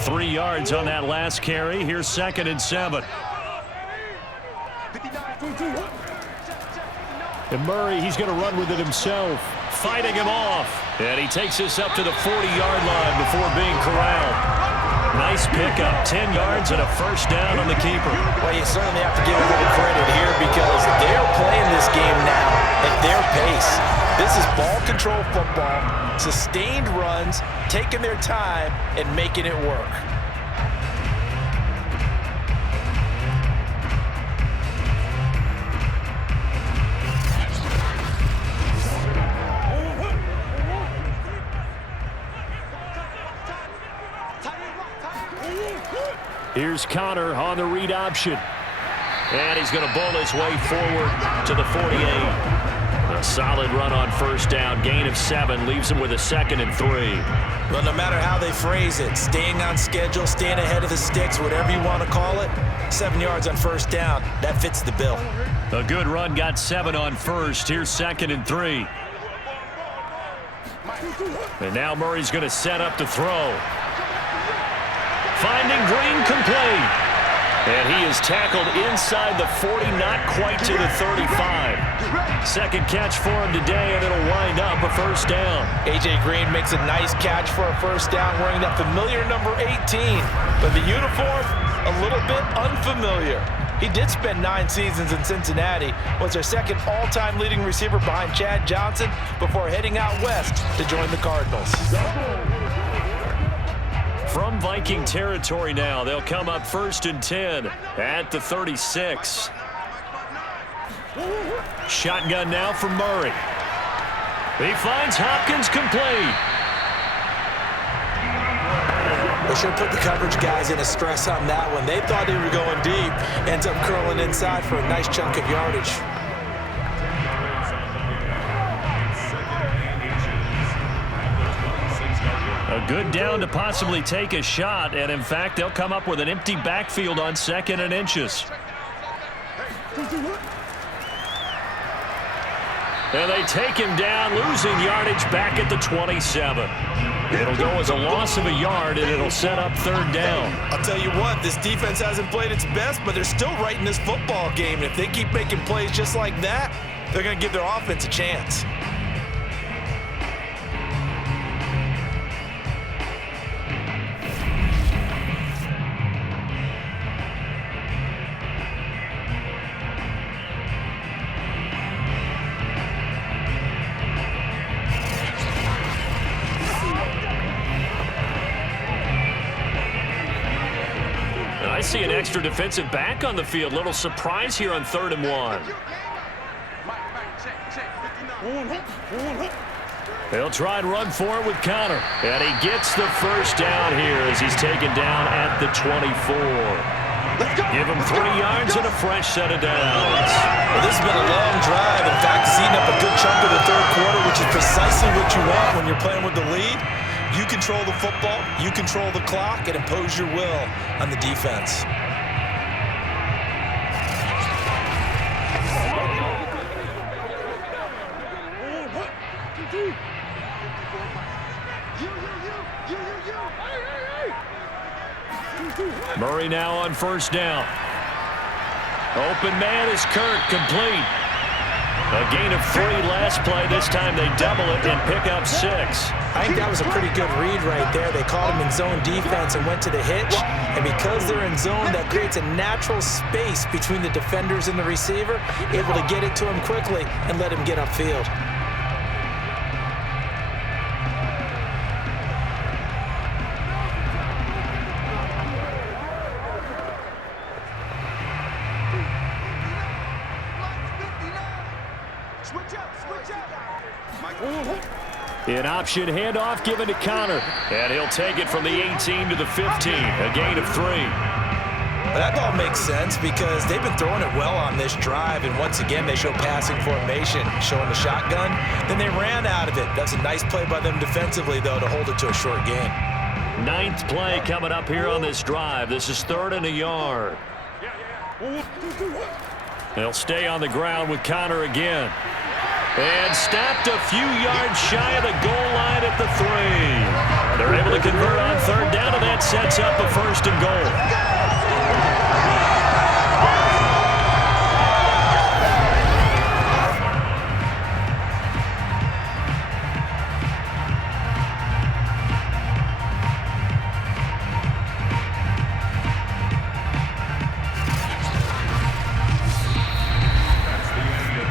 Three yards on that last carry. Here's 2nd and 7. And Murray, he's going to run with it himself. Fighting him off. And he takes this up to the 40-yard line before being corralled. Nice pickup. 10 yards and a first down on the keeper. Well, you certainly have to give a little credit here because they're playing this game now at their pace. This is ball control football, sustained runs, taking their time and making it work. Here's Connor on the read option. And he's going to bowl his way forward to the 48. A solid run on first down. Gain of 7 leaves him with a 2nd and 3. Well, no matter how they phrase it, staying on schedule, staying ahead of the sticks, whatever you want to call it, 7 yards on first down, that fits the bill. A good run, got 7 on first. Here's 2nd and 3. And now Murray's going to set up to throw. Finding Green complete. And he is tackled inside the 40, not quite to the 35. Second catch for him today, and it'll wind up a first down. A.J. Green makes a nice catch for a first down, wearing that familiar number 18. But the uniform, a little bit unfamiliar. He did spend 9 seasons in Cincinnati, was their second all-time leading receiver behind Chad Johnson before heading out west to join the Cardinals. From Viking territory now, they'll come up 1st and 10 at the 36. Shotgun now from Murray. He finds Hopkins complete. They should put the coverage guys in a stress on that one. They thought they were going deep. Ends up curling inside for a nice chunk of yardage. A good down to possibly take a shot, and in fact, they'll come up with an empty backfield on 2nd and inches. And they take him down, losing yardage back at the 27. It'll go as a loss of a yard, and it'll set up 3rd down. I'll tell you what, this defense hasn't played its best, but they're still right in this football game. And if they keep making plays just like that, they're going to give their offense a chance. I see an extra defensive back on the field. Little surprise here on 3rd and 1. They'll try and run for it with Connor. And he gets the first down here as he's taken down at the 24. Give him 3 yards and a fresh set of downs. Well, this has been a long drive. In fact, it's eaten up a good chunk of the 3rd quarter, which is precisely what you want when you're playing with the lead. You control the football, you control the clock, and impose your will on the defense. Murray now on first down. Open man is Kirk, complete. A gain of 3 last play. This time they double it and pick up 6. I think that was a pretty good read right there. They caught him in zone defense and went to the hitch. And because they're in zone, that creates a natural space between the defenders and the receiver, able to get it to him quickly and let him get upfield. An option handoff given to Connor. And he'll take it from the 18 to the 15. A gain of 3. That all makes sense because they've been throwing it well on this drive. And once again, they show passing formation, showing the shotgun. Then they ran out of it. That's a nice play by them defensively, though, to hold it to a short gain. 9th play coming up here on this drive. This is 3rd and a yard. They'll stay on the ground with Connor again. And stopped a few yards shy of the goal line at the 3. They're able to convert on 3rd down, and that sets up a 1st and goal.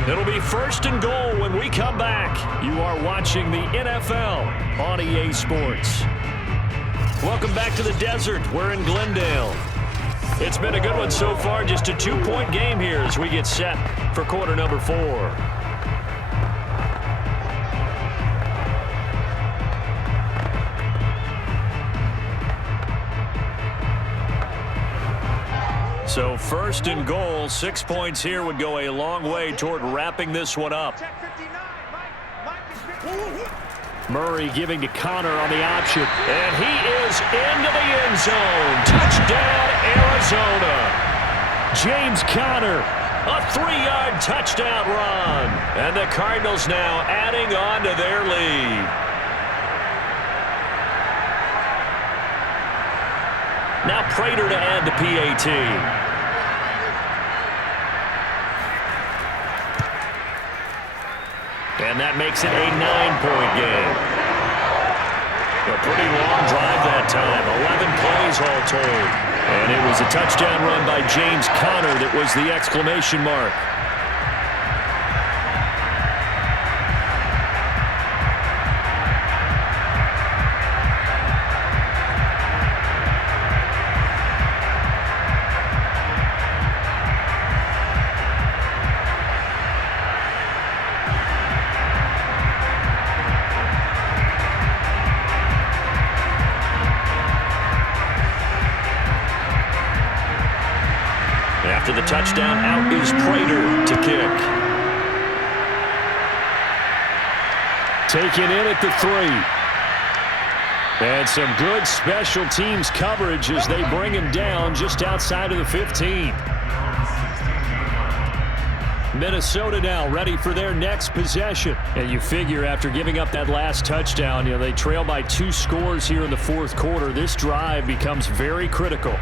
It'll be 1st and goal when we come back. You are watching the NFL on EA Sports. Welcome back to the desert. We're in Glendale. It's been a good one so far. Just a 2-point game here as we get set for quarter number 4. So 1st and goal, 6 points here would go a long way toward wrapping this one up. Murray giving to Connor on the option, and he is into the end zone. Touchdown, Arizona. James Conner, a 3-yard touchdown run. And the Cardinals now adding on to their lead. Now Prater to add the PAT. And that makes it a 9-point game. A pretty long drive that time. 11 plays all told. And it was a touchdown run by James Conner that was the exclamation mark. After the touchdown, out is Prater to kick. Taken in at the 3. And some good special teams coverage as they bring him down just outside of the 15. Minnesota now ready for their next possession. And you figure after giving up that last touchdown, they trail by 2 scores here in the 4th quarter. This drive becomes very critical.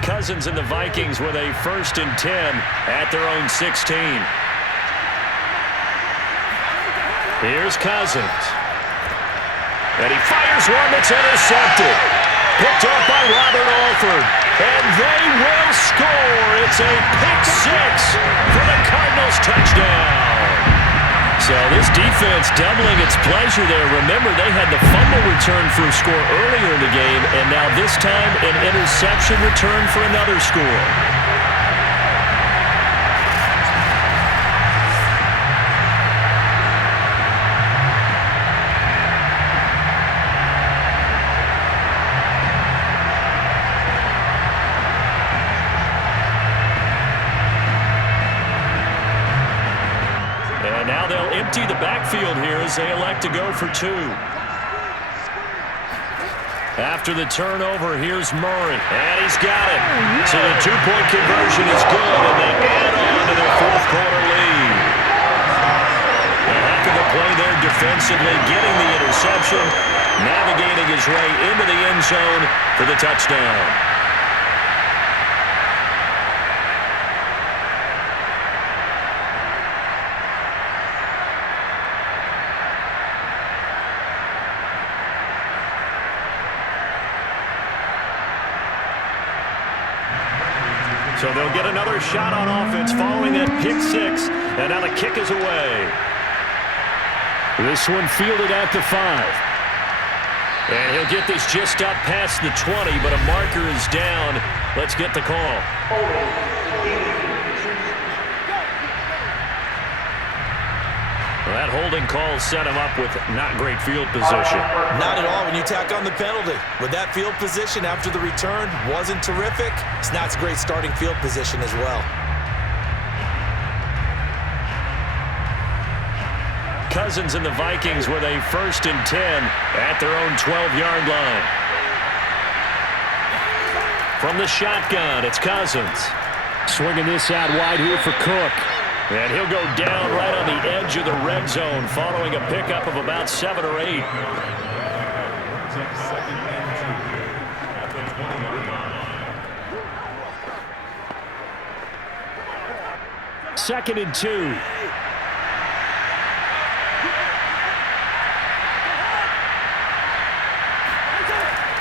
Cousins and the Vikings with a 1st and 10 at their own 16. Here's Cousins. And he fires one that's intercepted. Picked up by Robert Alford. And they will score. It's a pick 6 for the Cardinals touchdown. So this defense doubling its pleasure there. Remember, they had the fumble return for a score earlier in the game, and now this time an interception return for another score. And now they'll empty the backfield here as they elect to go for 2. After the turnover, here's Murray. And he's got it. So the two-point conversion is good, and they add on to their fourth quarter lead. A heck of a play there defensively, getting the interception, navigating his way into the end zone for the touchdown. So they'll get another shot on offense following that pick six, and now the kick is away. This one fielded at the 5. And he'll get this just up past the 20, but a marker is down. Let's get the call. Well, that holding call set him up with not great field position. Not at all when you tack on the penalty. With that field position after the return wasn't terrific, it's not a great starting field position as well. Cousins and the Vikings with a 1st and 10 at their own 12-yard line. From the shotgun, it's Cousins. Swinging this out wide here for Cook. And he'll go down right on the edge of the red zone following a pickup of about 7 or 8. Second and 2.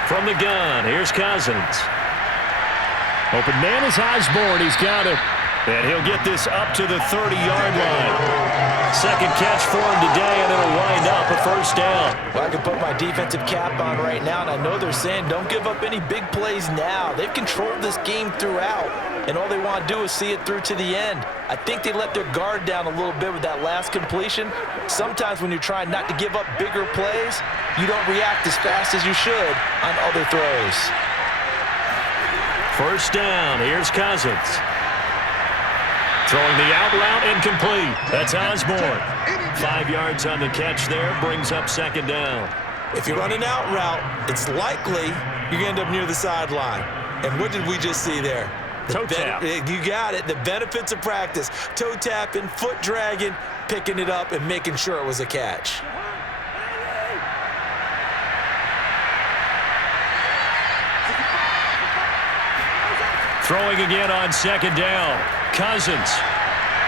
From the gun, here's Cousins. Open man is Osborne. He's got it. And he'll get this up to the 30-yard line. Second catch for him today, and it'll wind up a first down. Well, I can put my defensive cap on right now, and I know they're saying don't give up any big plays now. They've controlled this game throughout, and all they want to do is see it through to the end. I think they let their guard down a little bit with that last completion. Sometimes when you're trying not to give up bigger plays, you don't react as fast as you should on other throws. First down, here's Cousins. Throwing the out route incomplete. That's Osborne. 5 yards on the catch there, brings up second down. If you run an out route, it's likely you're going to end up near the sideline. And what did we just see there? Toe tap. You got it. The benefits of practice. Toe tapping, foot dragging, picking it up, and making sure it was a catch. Throwing again on second down. Cousins.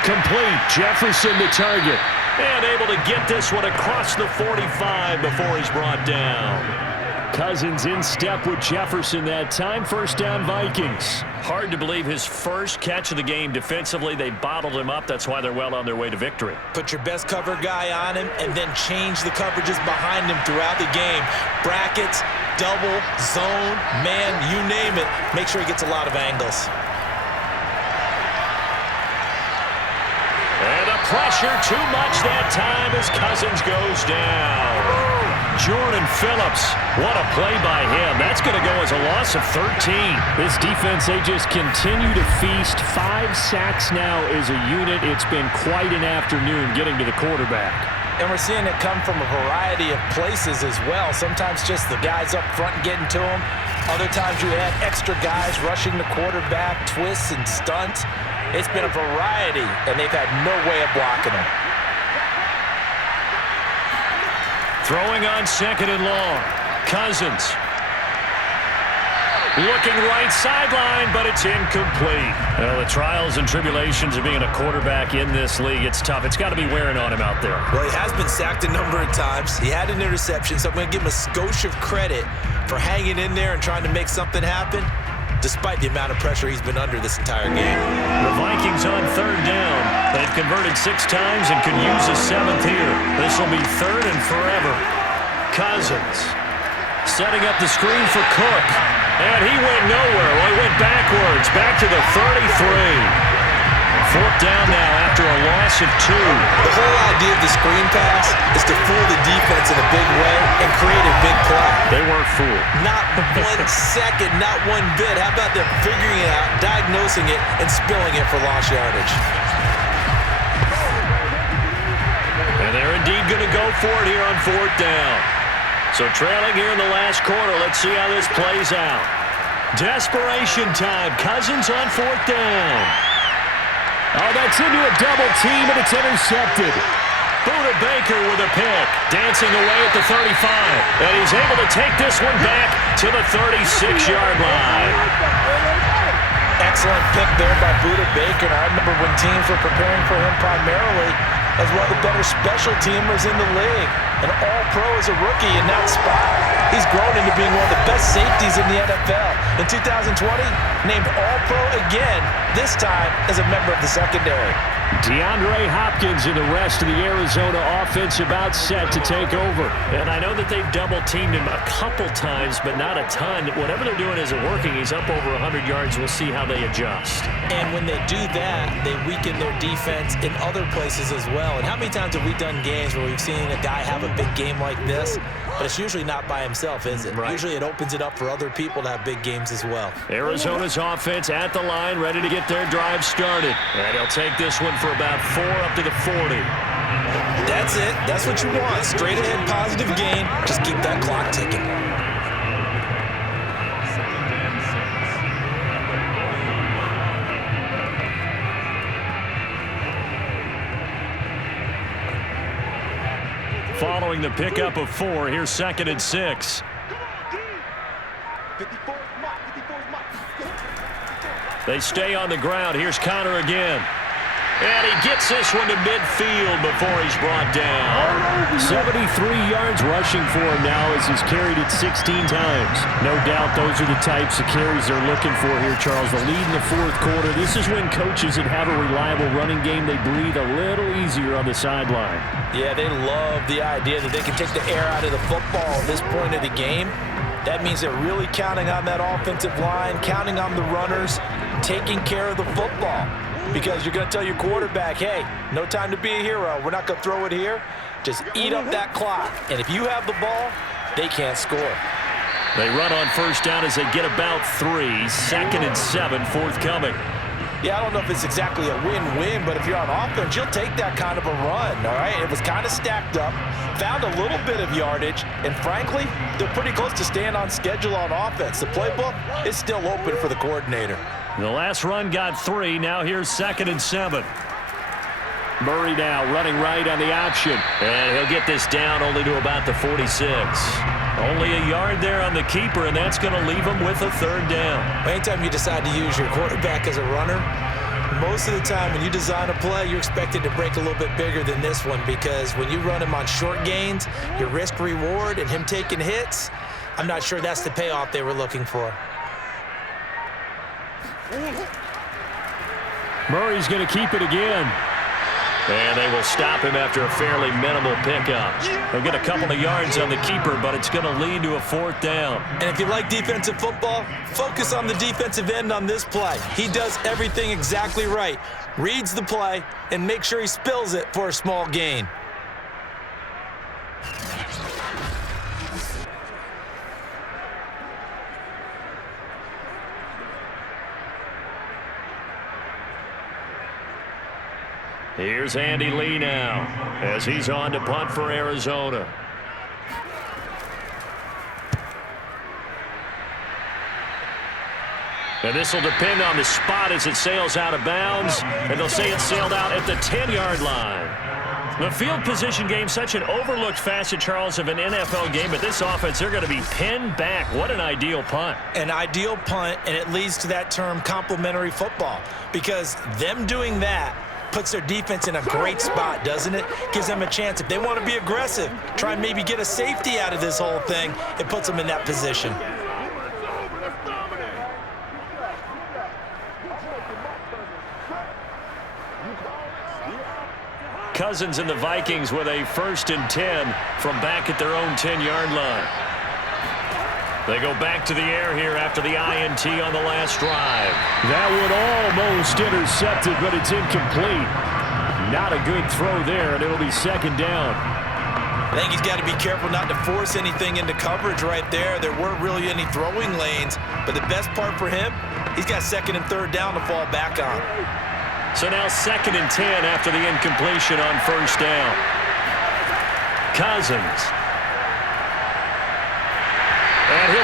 Complete. Jefferson to target. And able to get this one across the 45 before he's brought down. Cousins in step with Jefferson that time. First down, Vikings. Hard to believe his first catch of the game defensively. They bottled him up. That's why they're well on their way to victory. Put your best cover guy on him and then change the coverages behind him throughout the game. Brackets, double, zone, man, you name it. Make sure he gets a lot of angles. And the pressure too much that time as Cousins goes down. Jordan Phillips, what a play by him. That's going to go as a loss of 13. This defense, they just continue to feast. 5 sacks now as a unit. It's been quite an afternoon getting to the quarterback. And we're seeing it come from a variety of places as well. Sometimes just the guys up front getting to him. Other times you had extra guys rushing the quarterback, twists and stunts. It's been a variety, and they've had no way of blocking him. Throwing on second and long. Cousins. Looking right sideline, but it's incomplete. Well, the trials and tribulations of being a quarterback in this league, it's tough. It's got to be wearing on him out there. Well, he has been sacked a number of times. He had an interception, so I'm going to give him a skosh of credit for hanging in there and trying to make something happen, despite the amount of pressure he's been under this entire game. The Vikings on third down. They've converted 6 times and could use a 7th here. This will be third and forever. Cousins setting up the screen for Cook. And he went nowhere. Well, he went backwards, back to the 33. Fourth down now after a loss of 2. The whole idea of the screen pass is to fool the defense in a big way and create a big play. They weren't fooled. Not 1 second, not 1 bit. How about them figuring it out, diagnosing it, and spilling it for lost yardage? And they're indeed going to go for it here on fourth down. So trailing here in the last quarter. Let's see how this plays out. Desperation time. Cousins on 4th down. Oh, that's into a double team, and it's intercepted. Buda Baker with a pick. Dancing away at the 35. And he's able to take this one back to the 36-yard line. Excellent pick there by Buda Baker. I remember when teams were preparing for him primarily as one of the better special teamers in the league. An all-pro as a rookie in that spot. He's grown into being one of the best safeties in the NFL. In 2020, named all-pro again, this time as a member of the secondary. DeAndre Hopkins and the rest of the Arizona offense about set to take over. And I know that they've double-teamed him a couple times, but not a ton. Whatever they're doing isn't working. He's up over 100 yards. We'll see how they adjust. And when they do that, they weaken their defense in other places as well. And how many times have we done games where we've seen a guy have a big game like this, but it's usually not by himself, is it? Right. Usually it opens it up for other people to have big games as well. Arizona's offense at the line, ready to get their drive started. And he'll take this one for about 4 up to the 40. That's it. That's what you want. Straight ahead, positive gain. Just keep that clock ticking. Following the pickup of 4, here's 2nd and 6. They stay on the ground. Here's Connor again. And he gets this one to midfield before he's brought down. 73 yards rushing for him now as he's carried it 16 times. No doubt those are the types of carries they're looking for here, Charles. The lead in the 4th quarter. This is when coaches that have a reliable running game, they breathe a little easier on the sideline. Yeah, they love the idea that they can take the air out of the football at this point of the game. That means they're really counting on that offensive line, counting on the runners, taking care of the football. Because you're going to tell your quarterback, hey, no time to be a hero. We're not going to throw it here. Just eat up that clock. And if you have the ball, they can't score. They run on 1st down as they get about 3. 2nd and 7 forthcoming. Yeah, I don't know if it's exactly a win-win, but if you're on offense, you'll take that kind of a run, all right? It was kind of stacked up, found a little bit of yardage, and frankly, they're pretty close to staying on schedule on offense. The playbook is still open for the coordinator. The last run got 3. Now here's 2nd and 7. Murray now running right on the option. And he'll get this down only to about the 46. Only a yard there on the keeper, and that's going to leave him with a 3rd down. Anytime you decide to use your quarterback as a runner, most of the time when you design a play, you're expected to break a little bit bigger than this one, because when you run him on short gains, your risk-reward and him taking hits, I'm not sure that's the payoff they were looking for. Murray's going to keep it again. And they will stop him after a fairly minimal pickup. They'll get a couple of yards on the keeper, but it's going to lead to a 4th down. And if you like defensive football, focus on the defensive end on this play. He does everything exactly right. Reads the play and make sure he spills it for a small gain. Here's Andy Lee now as he's on to punt for Arizona. And this will depend on the spot as it sails out of bounds. And they'll say it sailed out at the 10-yard line. The field position game, such an overlooked facet, Charles, of an NFL game. But this offense, they're going to be pinned back. What an ideal punt. An ideal punt, and it leads to that term complementary football. Because them doing that puts their defense in a great spot, doesn't it? Gives them a chance. If they want to be aggressive, try and maybe get a safety out of this whole thing, it puts them in that position. Cousins and the Vikings with a 1st and 10 from back at their own 10-yard line. They go back to the air here after the INT on the last drive. That one almost intercepted, but it's incomplete. Not a good throw there, and it'll be 2nd down. I think he's got to be careful not to force anything into coverage right there. There weren't really any throwing lanes, but the best part for him, he's got 2nd and 3rd down to fall back on. So now 2nd and 10 after the incompletion on 1st down. Cousins.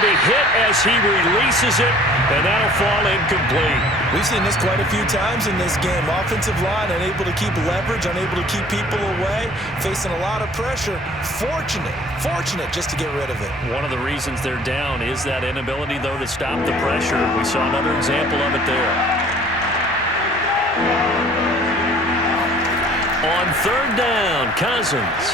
to be hit as he releases it, and that'll fall incomplete. We've seen this quite a few times in this game. Offensive line unable to keep leverage, unable to keep people away, facing a lot of pressure. Fortunate just to get rid of it. One of the reasons they're down is that inability, though, to stop the pressure. We saw another example of it there. On third down, Cousins.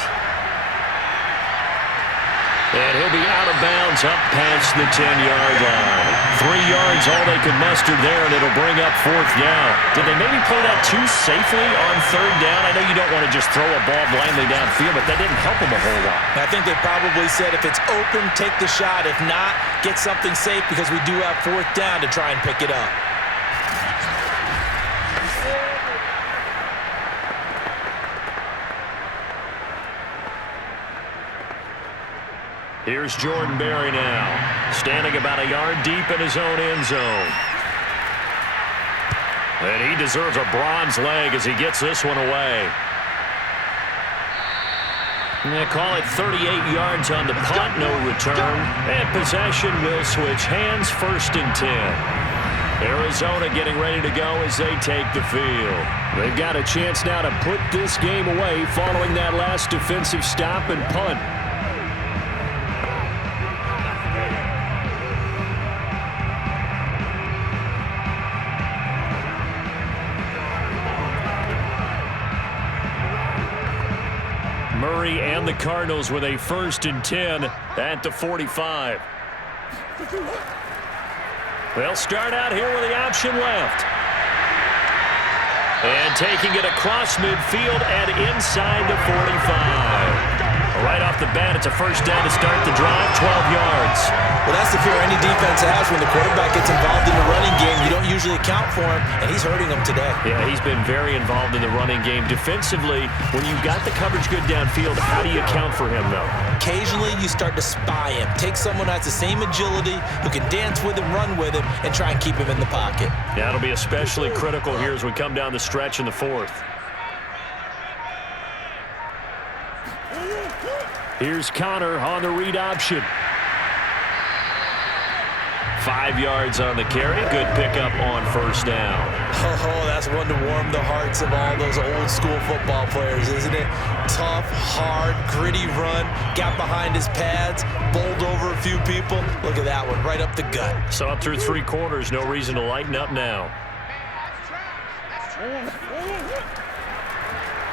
And he'll be out of bounds up past the 10-yard line. 3 yards, all they could muster there, and it'll bring up fourth down. Did they maybe play that too safely on third down? I know you don't want to just throw a ball blindly downfield, but that didn't help them a whole lot. I think they probably said if it's open, take the shot. If not, get something safe because we do have fourth down to try and pick it up. Here's Jordan Berry now, standing about a yard deep in his own end zone. And he deserves a bronze leg as he gets this one away. And they call it 38 yards on the punt, no return. And possession will switch hands, 1st and 10. Arizona getting ready to go as they take the field. They've got a chance now to put this game away following that last defensive stop and punt. Murray and the Cardinals with a 1st and 10 at the 45. They'll start out here with the option left. And taking it across midfield and inside the 45. Right off the bat, it's a 1st down to start the drive, 12 yards. Well, that's the fear any defense has when the quarterback gets involved in the running game. You don't usually account for him, and he's hurting them today. Yeah, he's been very involved in the running game. Defensively, when you've got the coverage good downfield, how do you account for him, though? Occasionally, you start to spy him. Take someone who has the same agility, who can dance with him, run with him, and try and keep him in the pocket. Yeah, it'll be especially critical here as we come down the stretch in the 4th. Here's Connor on the read option. 5 yards on the carry. Good pickup on 1st down. Oh, that's one to warm the hearts of all those old school football players, isn't it? Tough, hard, gritty run. Got behind his pads, bowled over a few people. Look at that one, right up the gut. So up through 3 quarters, no reason to lighten up now.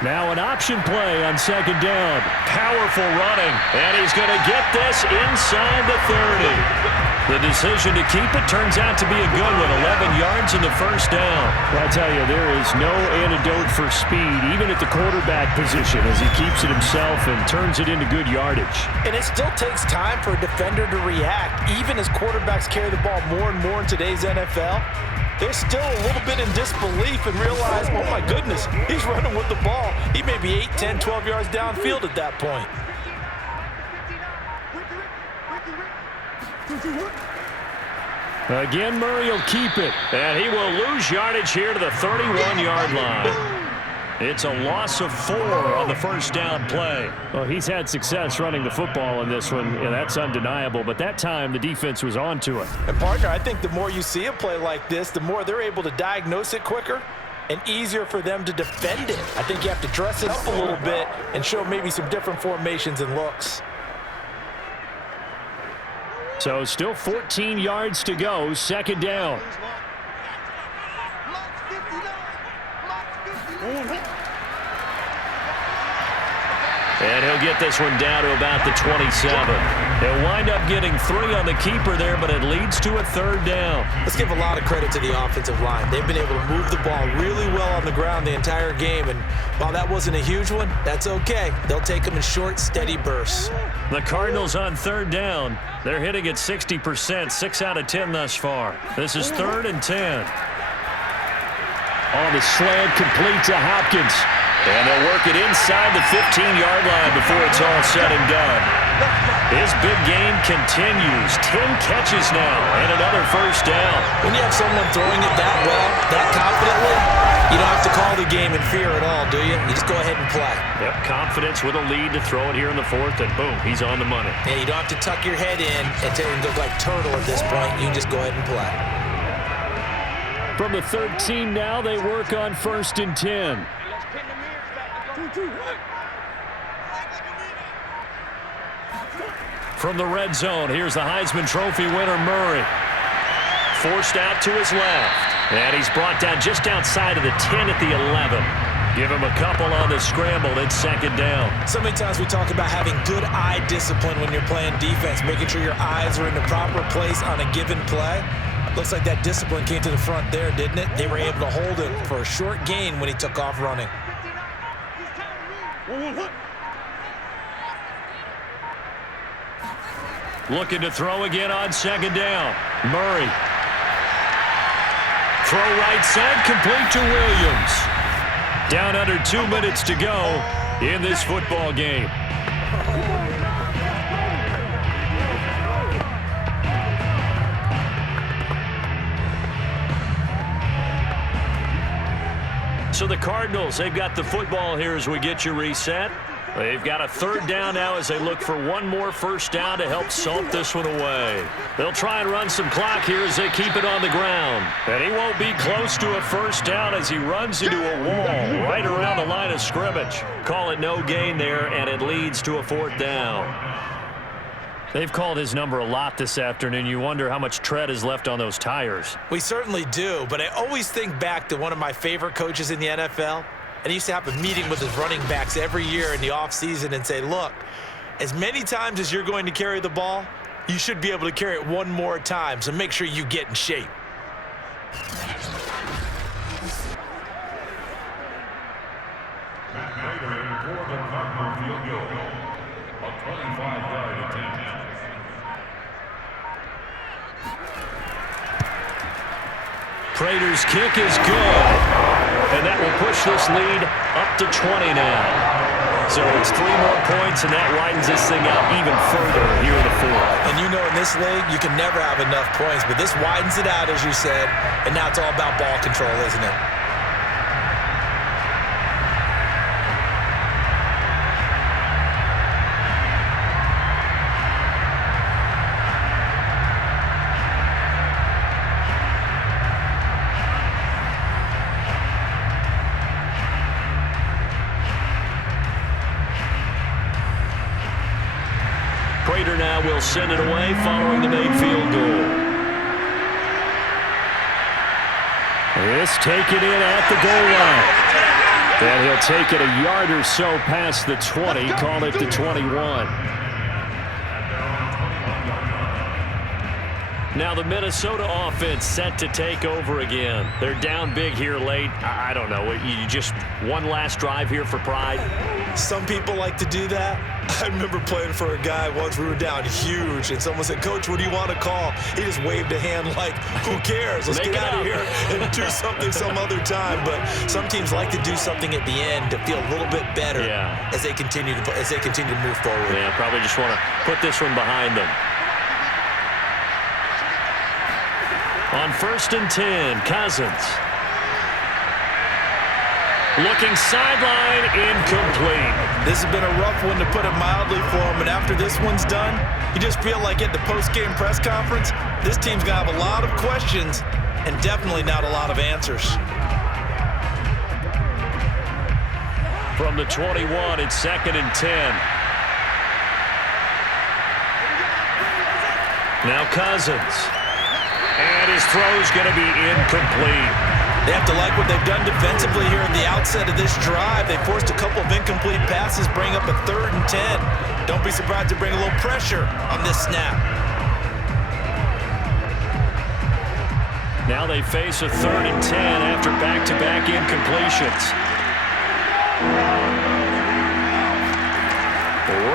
Now an option play on 2nd down. Powerful running, and he's going to get this inside the 30. The decision to keep it turns out to be a good one. 11 yards in the 1st down. Well, I tell you, there is no antidote for speed, even at the quarterback position, as he keeps it himself and turns it into good yardage. And it still takes time for a defender to react, even as quarterbacks carry the ball more and more in today's NFL. They're still a little bit in disbelief and realize, oh my goodness, he's running with the ball. He may be 8, 10, 12 yards downfield at that point. Again, Murray will keep it. And he will lose yardage here to the 31-yard line. It's a loss of 4 on the 1st down play. Well, he's had success running the football in this one, and that's undeniable. But that time, the defense was on to it. And, partner, I think the more you see a play like this, the more they're able to diagnose it quicker and easier for them to defend it. I think you have to dress it up a little bit and show maybe some different formations and looks. So still 14 yards to go, 2nd down. And he'll get this one down to about the 27. He'll wind up getting 3 on the keeper there, but it leads to a 3rd down. Let's give a lot of credit to the offensive line. They've been able to move the ball really well on the ground the entire game, and while that wasn't a huge one, that's okay. They'll take them in short, steady bursts. The Cardinals on 3rd down. They're hitting at 60%, 6 out of 10 thus far. This is 3rd and 10. On the slant, complete to Hopkins. And they'll work it inside the 15-yard line before it's all said and done. His big game continues. 10 catches now and another first down. When you have someone throwing it that well, that confidently, you don't have to call the game in fear at all, do you? You just go ahead and play. Yep, confidence with a lead to throw it here in the fourth, and boom, he's on the money. Yeah, you don't have to tuck your head in and look like turtle at this point. You can just go ahead and play. From the 13 now, they work on 1st and 10. From the red zone, here's the Heisman Trophy winner, Murray. Forced out to his left. And he's brought down just outside of the 10 at the 11. Give him a couple on the scramble. It's 2nd down. So many times we talk about having good eye discipline when you're playing defense, making sure your eyes are in the proper place on a given play. Looks like that discipline came to the front there, didn't it? They were able to hold him for a short gain when he took off running. Looking to throw again on 2nd down. Murray. Throw right side, complete to Williams. Down under 2 minutes to go in this football game. So the Cardinals, they've got the football here as we get you reset. They've got a 3rd down now as they look for one more first down to help salt this one away. They'll try and run some clock here as they keep it on the ground. And he won't be close to a first down as he runs into a wall right around the line of scrimmage. Call it no gain there, and it leads to a 4th down. They've called his number a lot this afternoon. You wonder how much tread is left on those tires. We certainly do, but I always think back to one of my favorite coaches in the NFL. And he used to have a meeting with his running backs every year in the offseason and say, look, as many times as you're going to carry the ball, you should be able to carry it one more time, so make sure you get in shape. Prater's kick is good. And that will push this lead up to 20 now. So it's 3 more points, and that widens this thing out even further here in the 4th. And you know in this league, you can never have enough points, but this widens it out, as you said, and now it's all about ball control, isn't it? Prater now will send it away following the made field goal. This taken in at the goal line. And he'll take it a yard or so past the 20, call it the 21. Now the Minnesota offense set to take over again. They're down big here late. I don't know. You just one last drive here for pride? Some people like to do that. I remember playing for a guy once. We were down huge, and someone said, Coach, what do you want to call? He just waved a hand like, who cares? Let's get out of here and do something some other time. But some teams like to do something at the end to feel a little bit better as they continue to move forward. Yeah, probably just want to put this one behind them. On 1st and 10, Cousins. Looking sideline, incomplete. This has been a rough one, to put it mildly, for him. And after this one's done, you just feel like at the post-game press conference, this team's going to have a lot of questions and definitely not a lot of answers. From the 21, it's 2nd and 10. Now Cousins. And his throw's going to be incomplete. They have to like what they've done defensively here at the outset of this drive. They forced a couple of incomplete passes, bring up a 3rd and 10. Don't be surprised to bring a little pressure on this snap. Now they face a 3rd and 10 after back-to-back incompletions.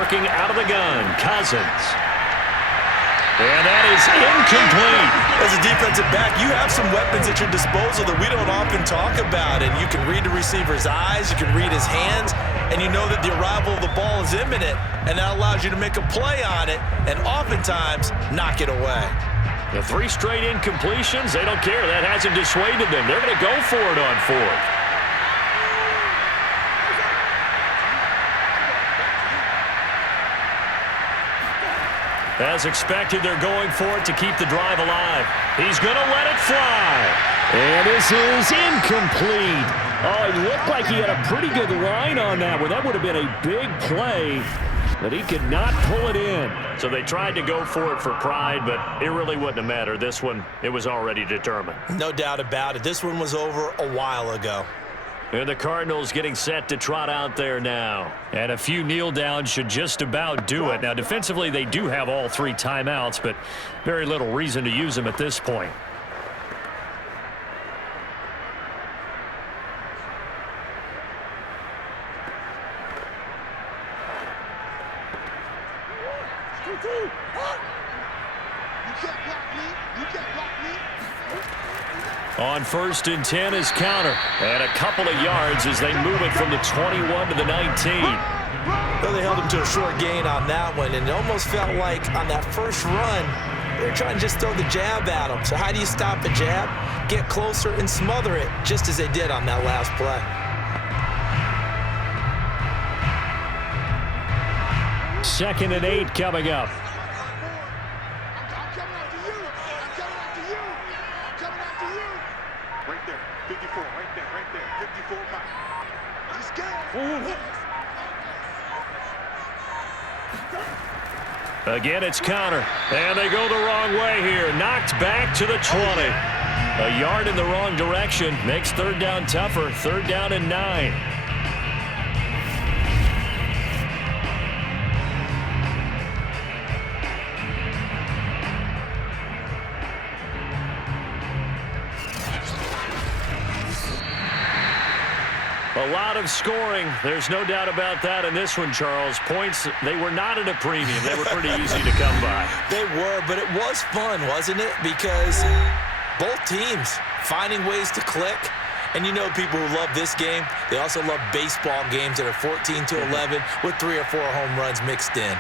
Working out of the gun, Cousins. And that is is incomplete. As a defensive back, you have some weapons at your disposal that we don't often talk about. And you can read the receiver's eyes, you can read his hands, and you know that the arrival of the ball is imminent. And that allows you to make a play on it and oftentimes knock it away. The 3 straight incompletions, they don't care. That hasn't dissuaded them. They're going to go for it on 4th. As expected, they're going for it to keep the drive alive. He's going to let it fly. And this is incomplete. Oh, it looked like he had a pretty good line on that one. That would have been a big play, but he could not pull it in. So they tried to go for it for pride, but it really wouldn't have mattered. This one, it was already determined. No doubt about it. This one was over a while ago. And the Cardinals getting set to trot out there now. And a few kneel downs should just about do it. Now, defensively, they do have all 3 timeouts, but very little reason to use them at this point. On 1st and 10 is counter. And a couple of yards as they move it from the 21 to the 19. Well, they held him to a short gain on that one, and it almost felt like on that first run, they were trying to just throw the jab at him. So how do you stop a jab? Get closer and smother it, just as they did on that last play. 2nd and 8 coming up. Right there, 54, right there, 54 back. Let's go. Again, it's counter. And they go the wrong way here. Knocked back to the 20. A yard in the wrong direction. Makes 3rd down tougher. 3rd down and 9. A lot of scoring. There's no doubt about that in this one, Charles. Points, they were not at a premium. They were pretty easy to come by. They were, but it was fun, wasn't it? Because both teams finding ways to click. And you know people who love this game, they also love baseball games that are 14-11 with 3 or 4 home runs mixed in.